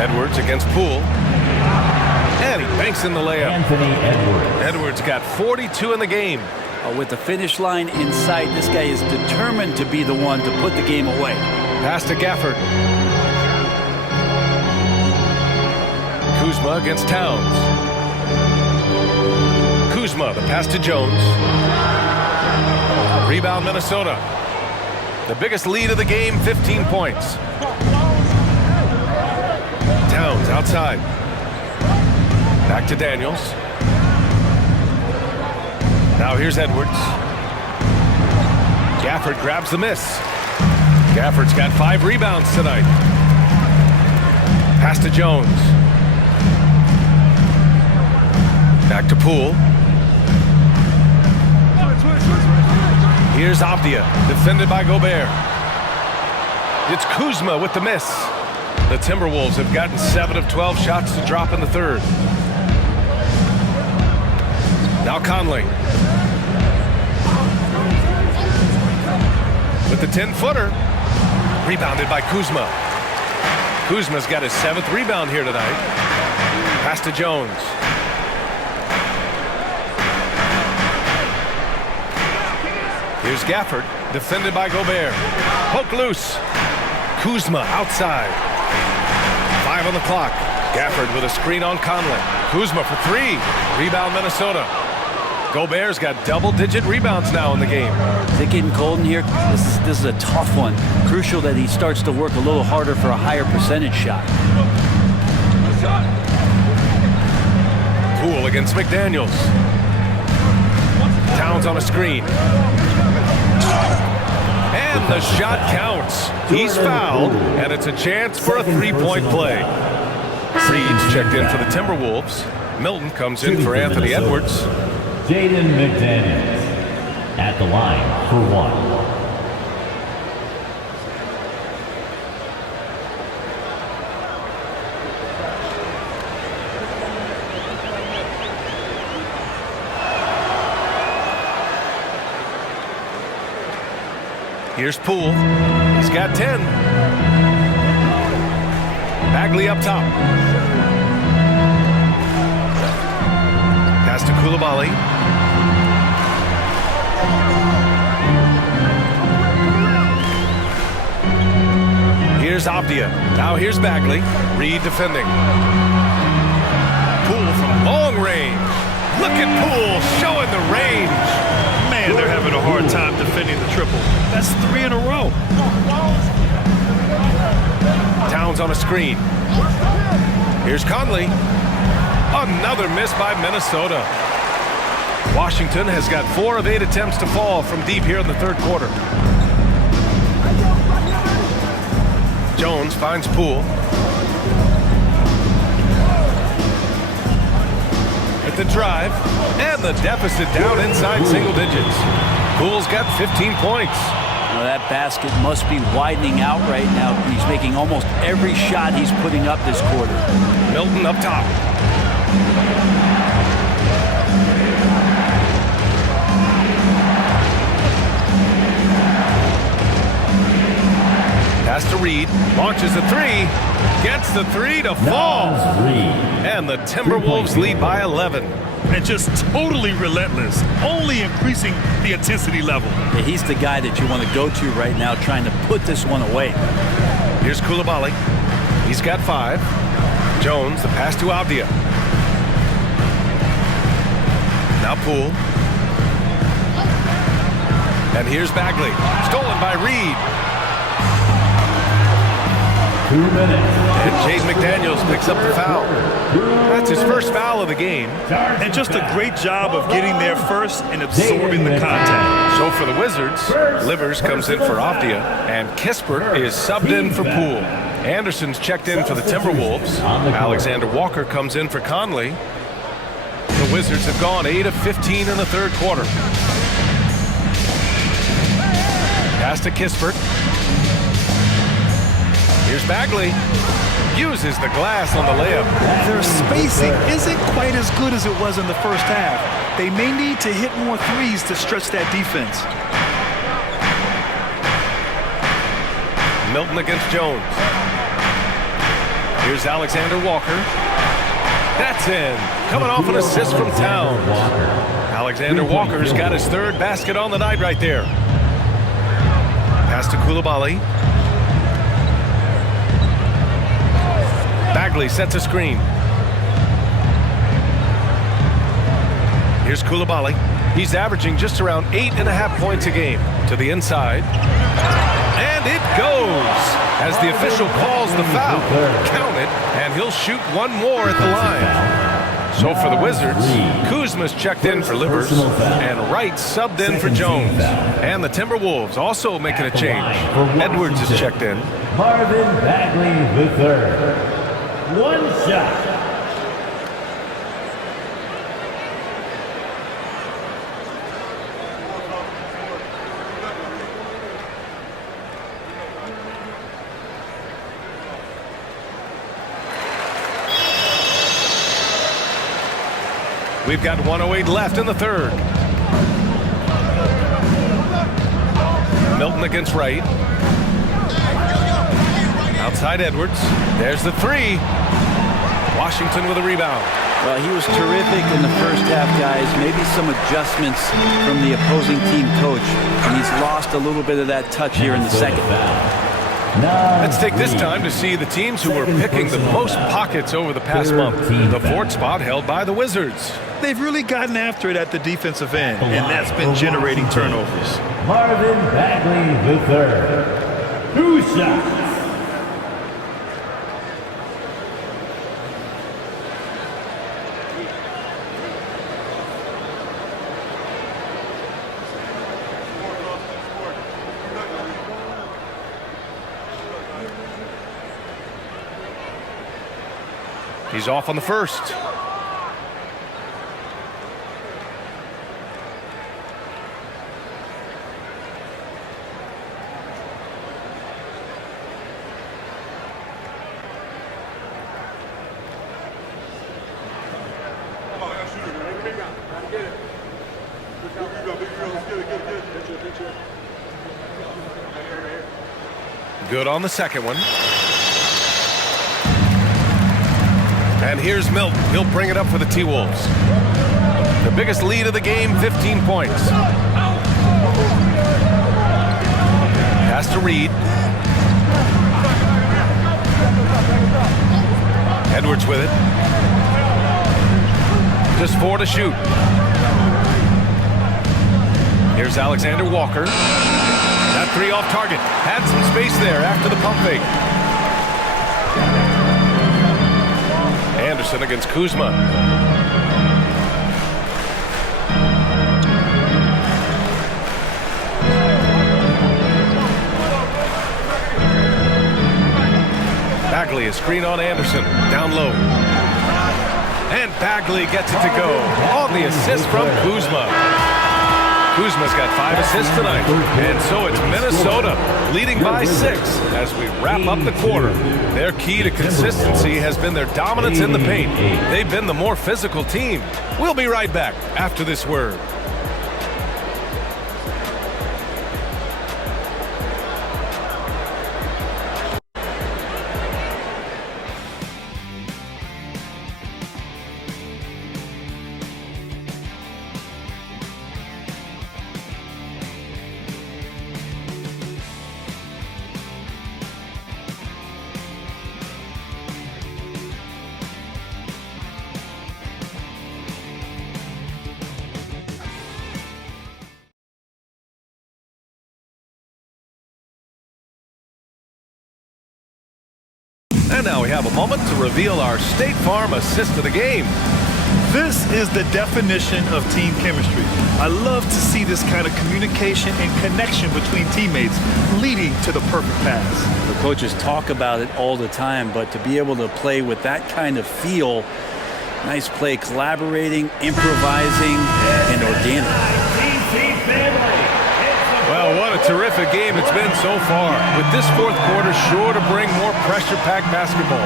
Edwards against Poole. And he banks in the layup. Anthony Edwards. Edwards got 42 in the game. With the finish line in sight, this guy is determined to be the one to put the game away. Pass to Gafford. Kuzma against Towns. Kuzma, the pass to Jones. Rebound Minnesota. The biggest lead of the game, 15 points. Towns outside. Back to Daniels. Now here's Edwards. Gafford grabs the miss. Gafford's got 5 rebounds tonight. Pass to Jones. Back to Poole. Here's Avdia, defended by Gobert. It's Kuzma with the miss. The Timberwolves have gotten 7 of 12 shots to drop in the third. Now Conley. With the 10-footer. Rebounded by Kuzma. Kuzma's got his 7th rebound here tonight. Pass to Jones. Here's Gafford, defended by Gobert. Poke loose. Kuzma outside. 5 on the clock. Gafford with a screen on Conley. Kuzma for 3. Rebound Minnesota. Gobert's got double-digit rebounds now in the game. Is it getting cold in here? This is a tough one. Crucial that he starts to work a little harder for a higher percentage shot. Poole against McDaniels. Towns on a screen. And the shot counts. He's fouled, and it's a chance for a 3-point play. Reed's checked in for the Timberwolves. Milton comes in for Anthony Edwards. Jaden McDaniels at the line for 1. Here's Poole. He's got 10. Bagley up top. Pass to Coulibaly. Here's Avdia. Now here's Bagley. Reed defending. Poole from long range. Look at Poole showing the range. Man, they're having a hard time defending the triple. That's 3 in a row. Towns on a screen. Here's Conley. Another miss by Minnesota. Washington has got 4 of 8 attempts to fall from deep here in the third quarter. Jones finds Poole. At the drive, and the deficit down inside single digits. Poole's got 15 points. that basket must be widening out right now. He's making almost every shot he's putting up this quarter. Milton up top. Pass to Reed, launches a three, gets the three to fall. And the Timberwolves lead by 11. And just totally relentless, only increasing the intensity level. Yeah, he's the guy that you want to go to right now, trying to put this one away. Here's Koulibaly. He's got 5. Jones, the pass to Avdia. Now Poole. And here's Bagley. Stolen by Reed. 2 minutes. And Jaden McDaniels picks up the foul. That's his first foul of the game. And just a great job of getting there first and absorbing the contact. So for the Wizards, Livers comes in for Avdia, and Kispert is subbed in for Poole. Anderson's checked in for the Timberwolves. Alexander Walker comes in for Conley. The Wizards have gone 8 of 15 in the third quarter. Pass to Kispert. Here's Bagley. Uses the glass on the layup. Their spacing isn't quite as good as it was in the first half. They may need to hit more threes to stretch that defense. Milton against Jones. Here's Alexander Walker. That's in. Coming off an assist from Towns. Alexander Walker's got his 3rd basket on the night right there. Pass to Koulibaly. Bagley sets a screen. Here's Koulibaly. He's averaging just around 8.5 points a game. To the inside. And it goes as the official calls the foul. Count it, and he'll shoot one more at the line. So for the Wizards, Kuzma's checked in for Livers, and Wright subbed in for Jones. And the Timberwolves also making a change. Edwards is checked in. Marvin Bagley III. 1 shot. We've got 1:08 left in the third. Milton against Wright. Outside Edwards. There's the 3. Washington with a rebound. Well, he was terrific in the first half, guys. Maybe some adjustments from the opposing team coach, and he's lost a little bit of that touch here in the second. Let's take this time to see the teams who were picking the most pockets over the past month. The 4th spot held by the Wizards. They've really gotten after it at the defensive end, and that's been generating turnovers. Marvin Bagley III. 2 shots. He's off on the first. Good on the second one. And here's Milton. He'll bring it up for the T-Wolves. The biggest lead of the game, 15 points. Pass to Reed. Edwards with it. Just 4 to shoot. Here's Alexander Walker. That 3 off target. Had some space there after the pump fake. Anderson against Kuzma. Bagley, a screen on Anderson, down low. And Bagley gets it to go on the assist from Kuzma. Kuzma's got 5 assists tonight. And so it's Minnesota leading by 6 as we wrap up the quarter. Their key to consistency has been their dominance in the paint. They've been the more physical team. We'll be right back after this word. And now we have a moment to reveal our State Farm assist of the game. This is the definition of team chemistry. I love to see this kind of communication and connection between teammates leading to the perfect pass. The coaches talk about it all the time, but to be able to play with that kind of feel, nice play, collaborating, improvising, and organic. Well, what a terrific game it's been so far, with this fourth quarter sure to bring more pressure-packed basketball.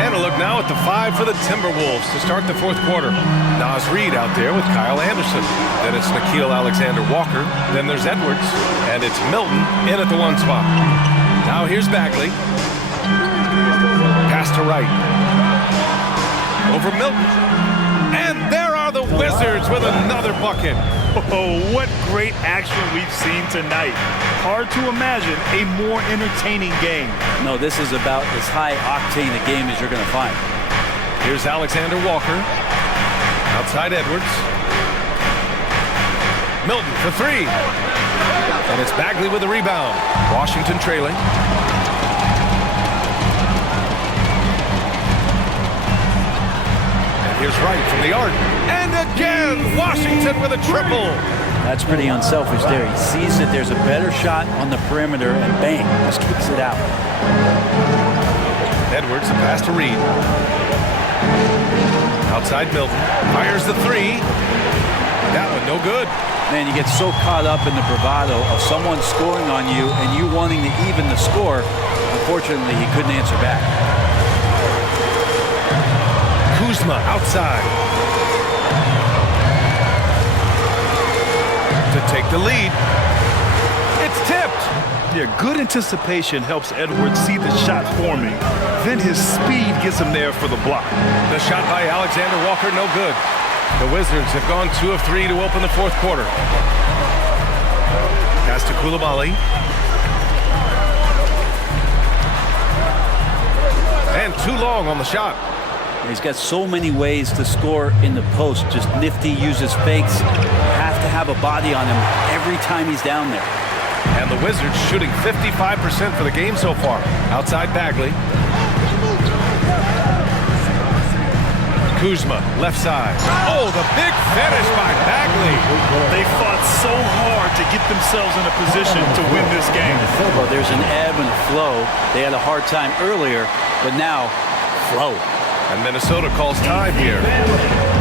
And a look now at the 5 for the Timberwolves to start the fourth quarter. Naz Reid out there with Kyle Anderson. Then it's Nickeil Alexander-Walker. Then there's Edwards. And it's Milton in at the 1 spot. Now here's Bagley. Pass to Wright. Over Milton. And there are the Wizards with another bucket. Oh, what great action we've seen tonight. Hard to imagine a more entertaining game. No, this is about as high octane a game as you're going to find. Here's Alexander Walker. Outside Edwards. Milton for 3. And it's Bagley with the rebound. Washington trailing. And here's Wright from the arc. And again, Washington with a triple. That's pretty unselfish there. He sees that there's a better shot on the perimeter and bang, just kicks it out. Edwards, the pass to Reid. Outside Milton, fires the 3. That one no good. Man, you get so caught up in the bravado of someone scoring on you and you wanting to even the score. Unfortunately, he couldn't answer back. Kuzma outside. To take the lead. It's tipped. Yeah, good anticipation helps Edwards see the shot forming. Then his speed gets him there for the block. The shot by Alexander Walker, no good. The Wizards have gone 2 of 3 to open the fourth quarter. Pass to Coulibaly. And too long on the shot. He's got so many ways to score in the post. Just nifty, uses fakes. Have to have a body on him every time he's down there. And the Wizards shooting 55% for the game so far. Outside Bagley. Kuzma, left side. Oh, the big finish by Bagley. They fought so hard to get themselves in a position to win this game. Well, there's an ebb and a flow. They had a hard time earlier, but now, flow. And Minnesota calls time here.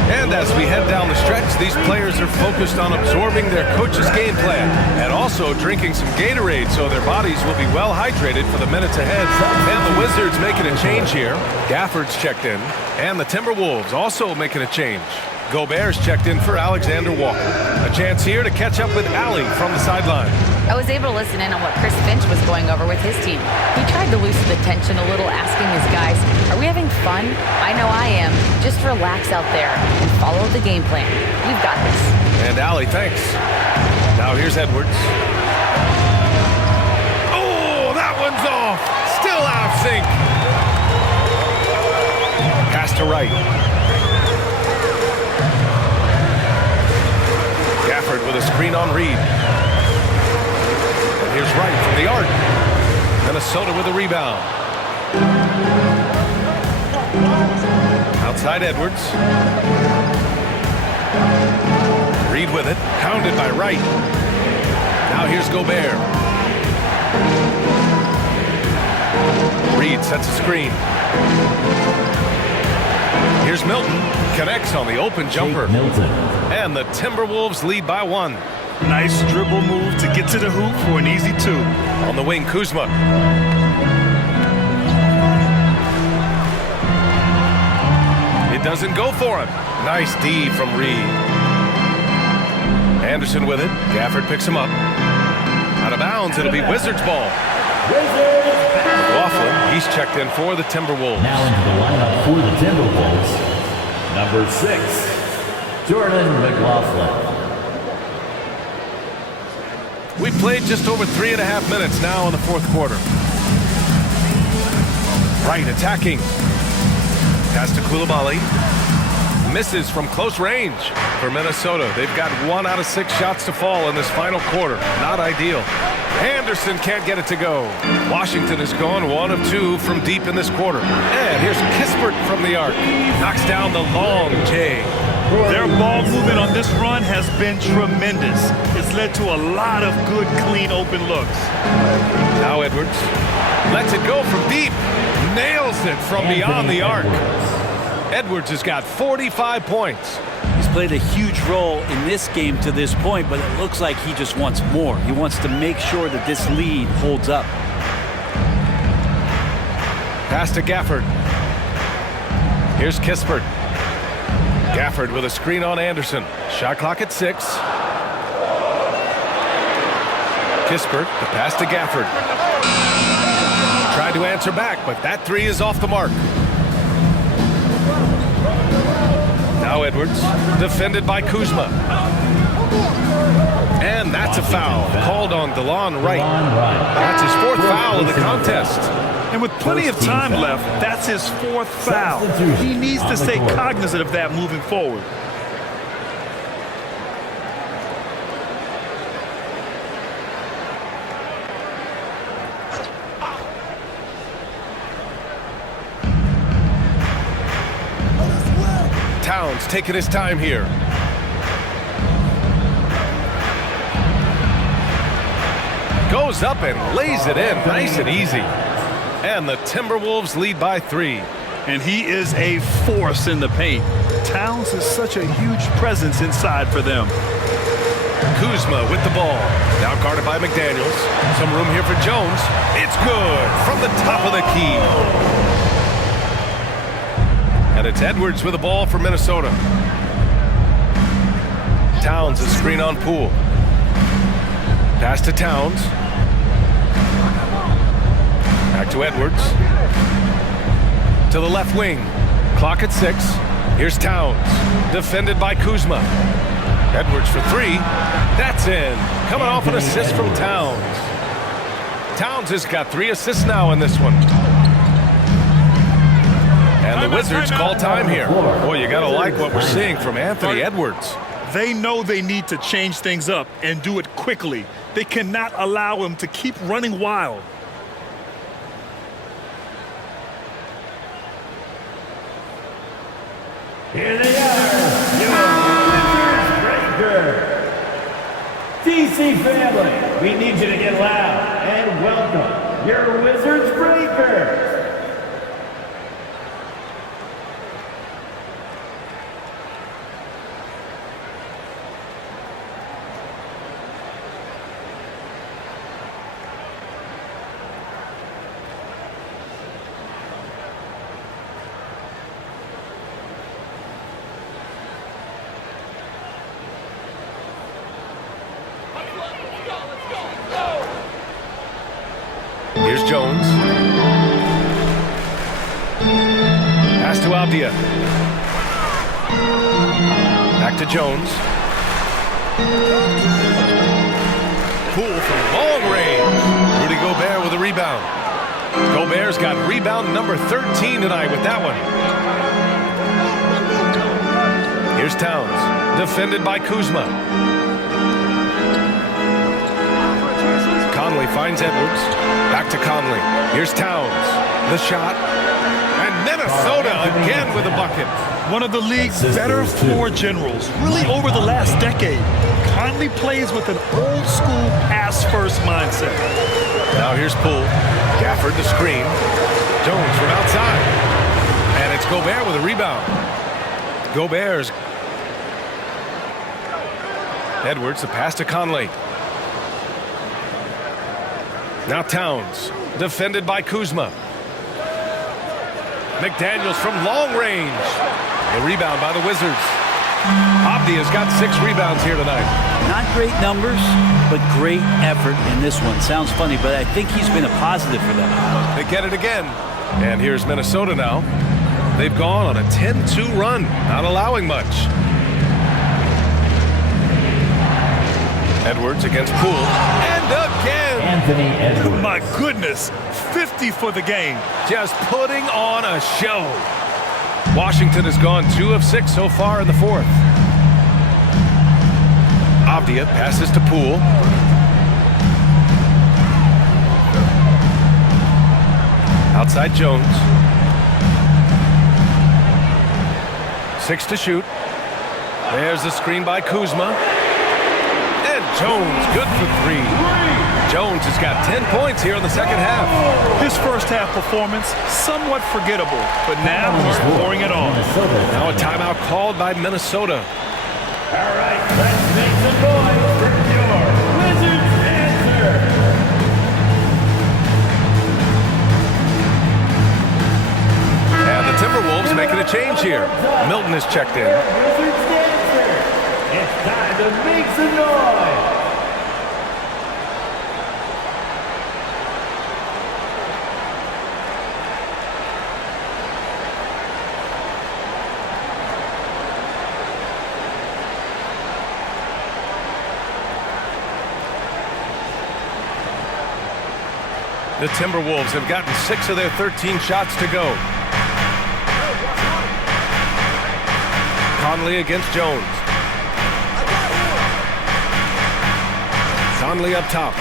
And as we head down the stretch, these players are focused on absorbing their coach's game plan and also drinking some Gatorade so their bodies will be well hydrated for the minutes ahead. And the Wizards making a change here. Gafford's checked in. And the Timberwolves also making a change. Gobert's checked in for Alexander Walker. A chance here to catch up with Allie from the sideline. I was able to listen in on what Chris Finch was going over with his team. He tried to loosen the tension a little, asking his guys, are we having fun? I know I am. Just relax out there and follow the game plan. We've got this. And Allie, thanks. Now here's Edwards. Oh, that one's off. Still out of sync. Pass to Wright. Gafford with a screen on Reid. And here's Wright from the arc. Minnesota with a rebound. Outside Edwards. Reid with it. Pounded by Wright. Now here's Gobert. Reid sets a screen. Here's Milton. Connects on the open jumper. And the Timberwolves lead by 1. Nice dribble move to get to the hoop for an easy 2. On the wing, Kuzma. It doesn't go for him. Nice D from Reed. Anderson with it. Gafford picks him up. Out of bounds, it'll be Wizards ball. McLaughlin, he's checked in for the Timberwolves. Now into the lineup for the Timberwolves, number 6, Jordan McLaughlin. We played just over 3.5 minutes now in the fourth quarter. Wright attacking. Pass to Coulibaly. Misses from close range for Minnesota. They've got 1 out of 6 shots to fall in this final quarter. Not ideal. Anderson can't get it to go. Washington has gone 1 of 2 from deep in this quarter. And here's Kispert from the arc. Knocks down the long J. Their ball movement on this run has been tremendous. It's led to a lot of good, clean, open looks. Now Edwards lets it go from deep. Nails it from beyond the arc. Edwards has got 45 points. He's played a huge role in this game to this point, but it looks like he just wants more. He wants to make sure that this lead holds up. Pass to Gafford. Here's Kispert. Gafford with a screen on Anderson. Shot clock at 6. Kispert, the pass to Gafford. Tried to answer back, but that 3 is off the mark. Now Edwards, defended by Kuzma. And that's a foul called on DeLon Wright. That's his 4th foul of the contest. And with plenty of time left, that's his 4th foul. He needs to stay cognizant of that moving forward. Towns taking his time here. Goes up and lays it in nice and easy. And the Timberwolves lead by 3. And he is a force in the paint. Towns is such a huge presence inside for them. Kuzma with the ball. Now guarded by McDaniels. Some room here for Jones. It's good from the top of the key. And it's Edwards with the ball for Minnesota. Towns a screen on Poole. Pass to Towns. Back to Edwards. To the left wing. Clock at 6. Here's Towns. Defended by Kuzma. Edwards for 3. That's in. Coming off an assist from Towns. Towns has got 3 assists now in this one. And the Wizards call time here. Boy, you got to like what we're seeing from Anthony Edwards. They know they need to change things up and do it quickly. They cannot allow him to keep running wild. Here they are, your Wizards Breaker. DC family, we need you to get loud and welcome your Wizards Breakers. Here's Jones. Pass to Abdia. Back to Jones. Poole from long range. Rudy Gobert with a rebound. Gobert's got rebound number 13 tonight with that one. Here's Towns. Defended by Kuzma. Conley finds Edwards. Back to Conley. Here's Towns. The shot. And Minnesota again with a bucket. One of the league's better floor generals, really over the last decade. Conley plays with an old-school pass-first mindset. Now here's Poole. Gafford to screen. Jones from outside. And it's Gobert with a rebound. Gobert's Edwards, the pass to Conley. Now Towns, defended by Kuzma. McDaniels from long range. The rebound by the Wizards. Avdia's got 6 rebounds here tonight. Not great numbers, but great effort in this one. Sounds funny, but I think he's been a positive for them. They get it again. And here's Minnesota now. They've gone on a 10-2 run, not allowing much. Edwards against Poole. And again! Anthony Edwards. My goodness, 50 for the game. Just putting on a show. Washington has gone 2 of 6 so far in the 4th. Avdia passes to Poole. Outside Jones. 6 to shoot. There's the screen by Kuzma. And Jones, good for 3. Jones has got 10 points here in the second half. His first half performance, somewhat forgettable, but now we're pouring it on. Now a timeout called by Minnesota. All right, let's make some noise for your Wizards answer. And the Timberwolves making a change here. Milton is checked in. Wizards answer. It's time to make some noise. The Timberwolves have gotten 6 of their 13 shots to go. Conley against Jones. Conley up top.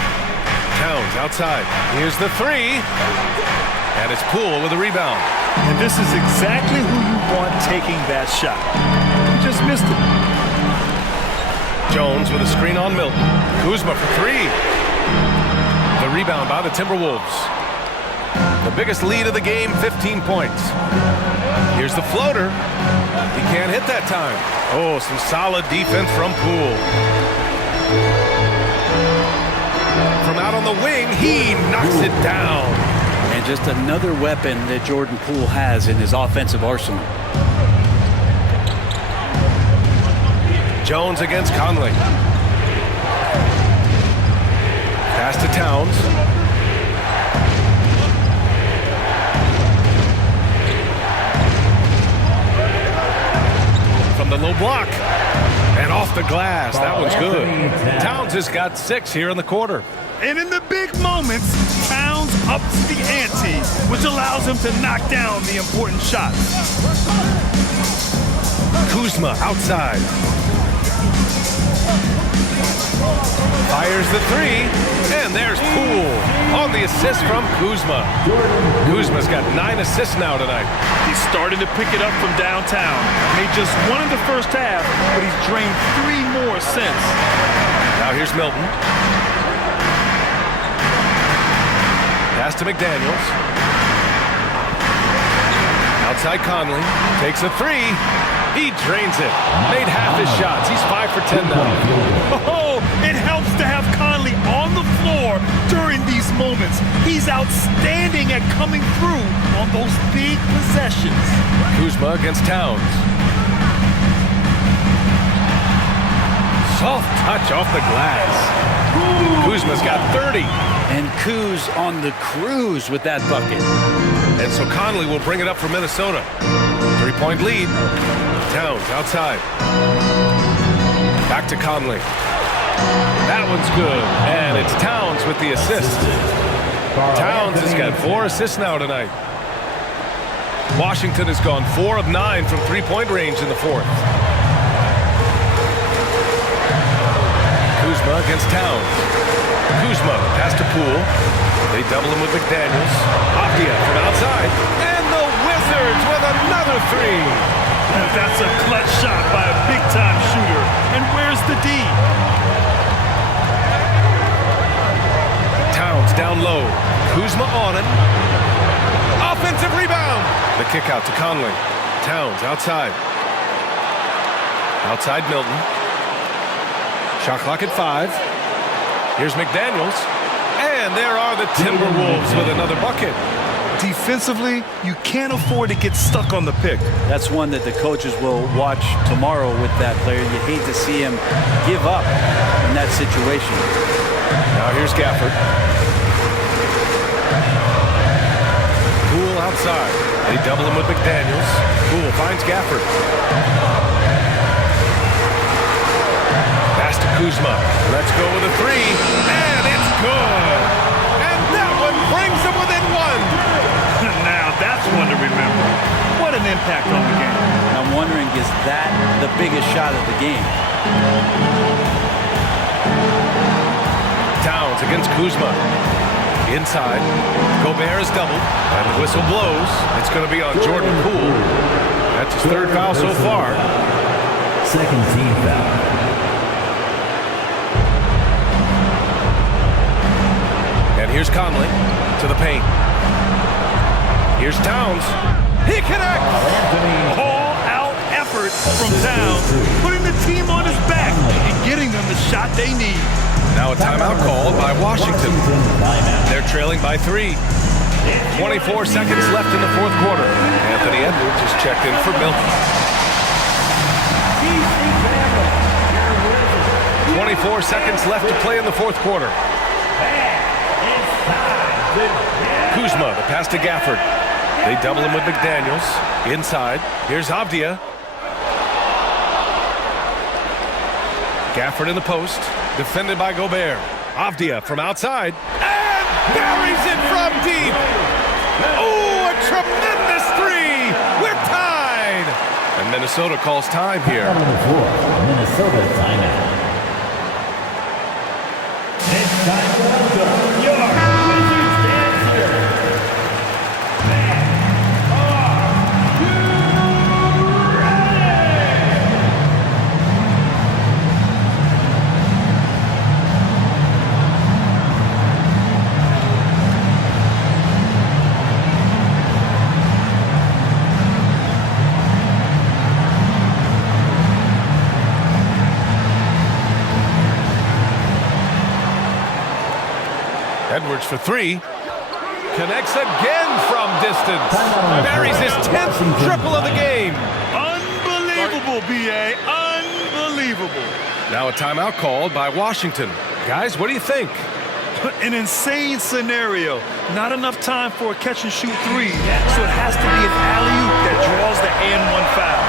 Towns outside. Here's the 3. And it's Poole with a rebound. And this is exactly who you want taking that shot. You just missed it. Jones with a screen on Milton. Kuzma for 3. The rebound by the Timberwolves. The biggest lead of the game, 15 points. Here's the floater. He can't hit that time. Oh, some solid defense from Poole. From out on the wing, he knocks it down. And just another weapon that Jordan Poole has in his offensive arsenal. Jones against Conley. Pass to Towns. From the low block. And off the glass. That one's good. Towns has got 6 here in the quarter. And in the big moments, Towns ups the ante, which allows him to knock down the important shots. Kuzma outside. Fires the 3, and there's Poole on the assist from Kuzma. Kuzma's got 9 assists now tonight. He's starting to pick it up from downtown. Made just 1 in the first half, but he's drained 3 more since. Now here's Milton. Pass to McDaniels. Outside Conley. Takes a 3. He drains it. Made half his shots. He's 5 for 10 now. Oh, it helps to have Conley on the floor during these moments. He's outstanding at coming through on those big possessions. Kuzma against Towns. Soft touch off the glass. Kuzma's got 30. And Kuz on the cruise with that bucket. And so Conley will bring it up for Minnesota. 3-point lead. Towns outside. Back to Conley. That one's good. And it's Towns with the assist. Towns has got 4 assists now tonight. Washington has gone 4 of 9 from 3-point range in the 4th. Kuzma against Towns. Kuzma pass to Poole. They double him with McDaniels. Avdia from outside. And the Wizards with another 3. That's a clutch shot by a big-time shooter. And where's the D? Towns down low. Kuzma on him. Offensive rebound. The kick out to Conley. Towns outside. Outside Milton. Shot clock at 5. Here's McDaniels. And there are the Timberwolves with another bucket. Defensively, you can't afford to get stuck on the pick. That's one that the coaches will watch tomorrow with that player. You hate to see him give up in that situation. Now here's Gafford. Poole outside. They double him with McDaniels. Poole finds Gafford. Pass to Kuzma. Let's go with a 3. And it's good. And that one brings them within 1. Now that's one to remember. What an impact on the game. I'm wondering, is that the biggest shot of the game? Towns against Kuzma. Inside. Gobert is doubled. And the whistle blows. It's going to be on Jordan Poole. That's his 3rd foul so far. Second team foul. And here's Conley to the paint. Here's Towns. He connects. All-out effort from Towns, putting the team on his back and getting them the shot they need. Now a timeout called by Washington. They're trailing by 3. 24 seconds left in the 4th quarter. Anthony Edwards is checked in for Milton. 24 seconds left to play in the 4th quarter. Kuzma, the pass to Gafford. They double him with McDaniels. Inside. Here's Avdia. Gafford in the post. Defended by Gobert. Avdia from outside. And buries it from deep. Oh, a tremendous 3. We're tied. And Minnesota calls time here. Minnesota timeout. It's time to welcome your Wizards dancer. Edwards for 3. Connects again from distance. Buries his 10th triple of the game. Unbelievable, B.A. Unbelievable. Now a timeout called by Washington. Guys, what do you think? An insane scenario. Not enough time for a catch-and-shoot 3, so it has to be an alley-oop that draws the and-1 foul.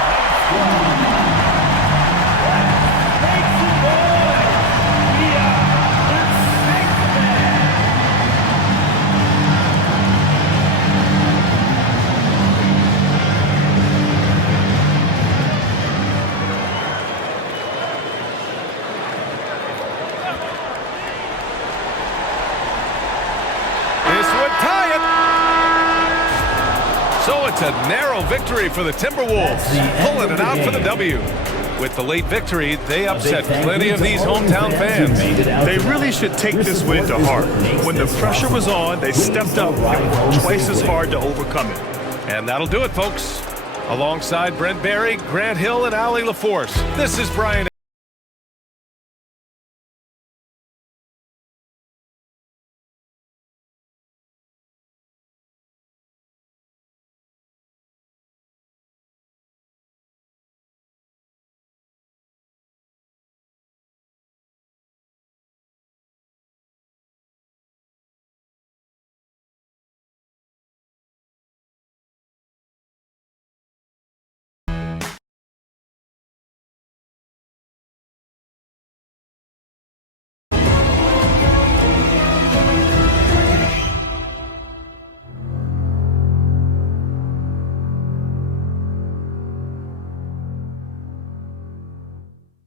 So it's a narrow victory for the Timberwolves, pulling it out for the W. With the late victory, they upset plenty of these hometown fans. They really should take this win to heart. When the pressure was on, they stepped up and worked twice as hard to overcome it. And that'll do it, folks. Alongside Brent Barry, Grant Hill, and Allie LaForce, this is Brian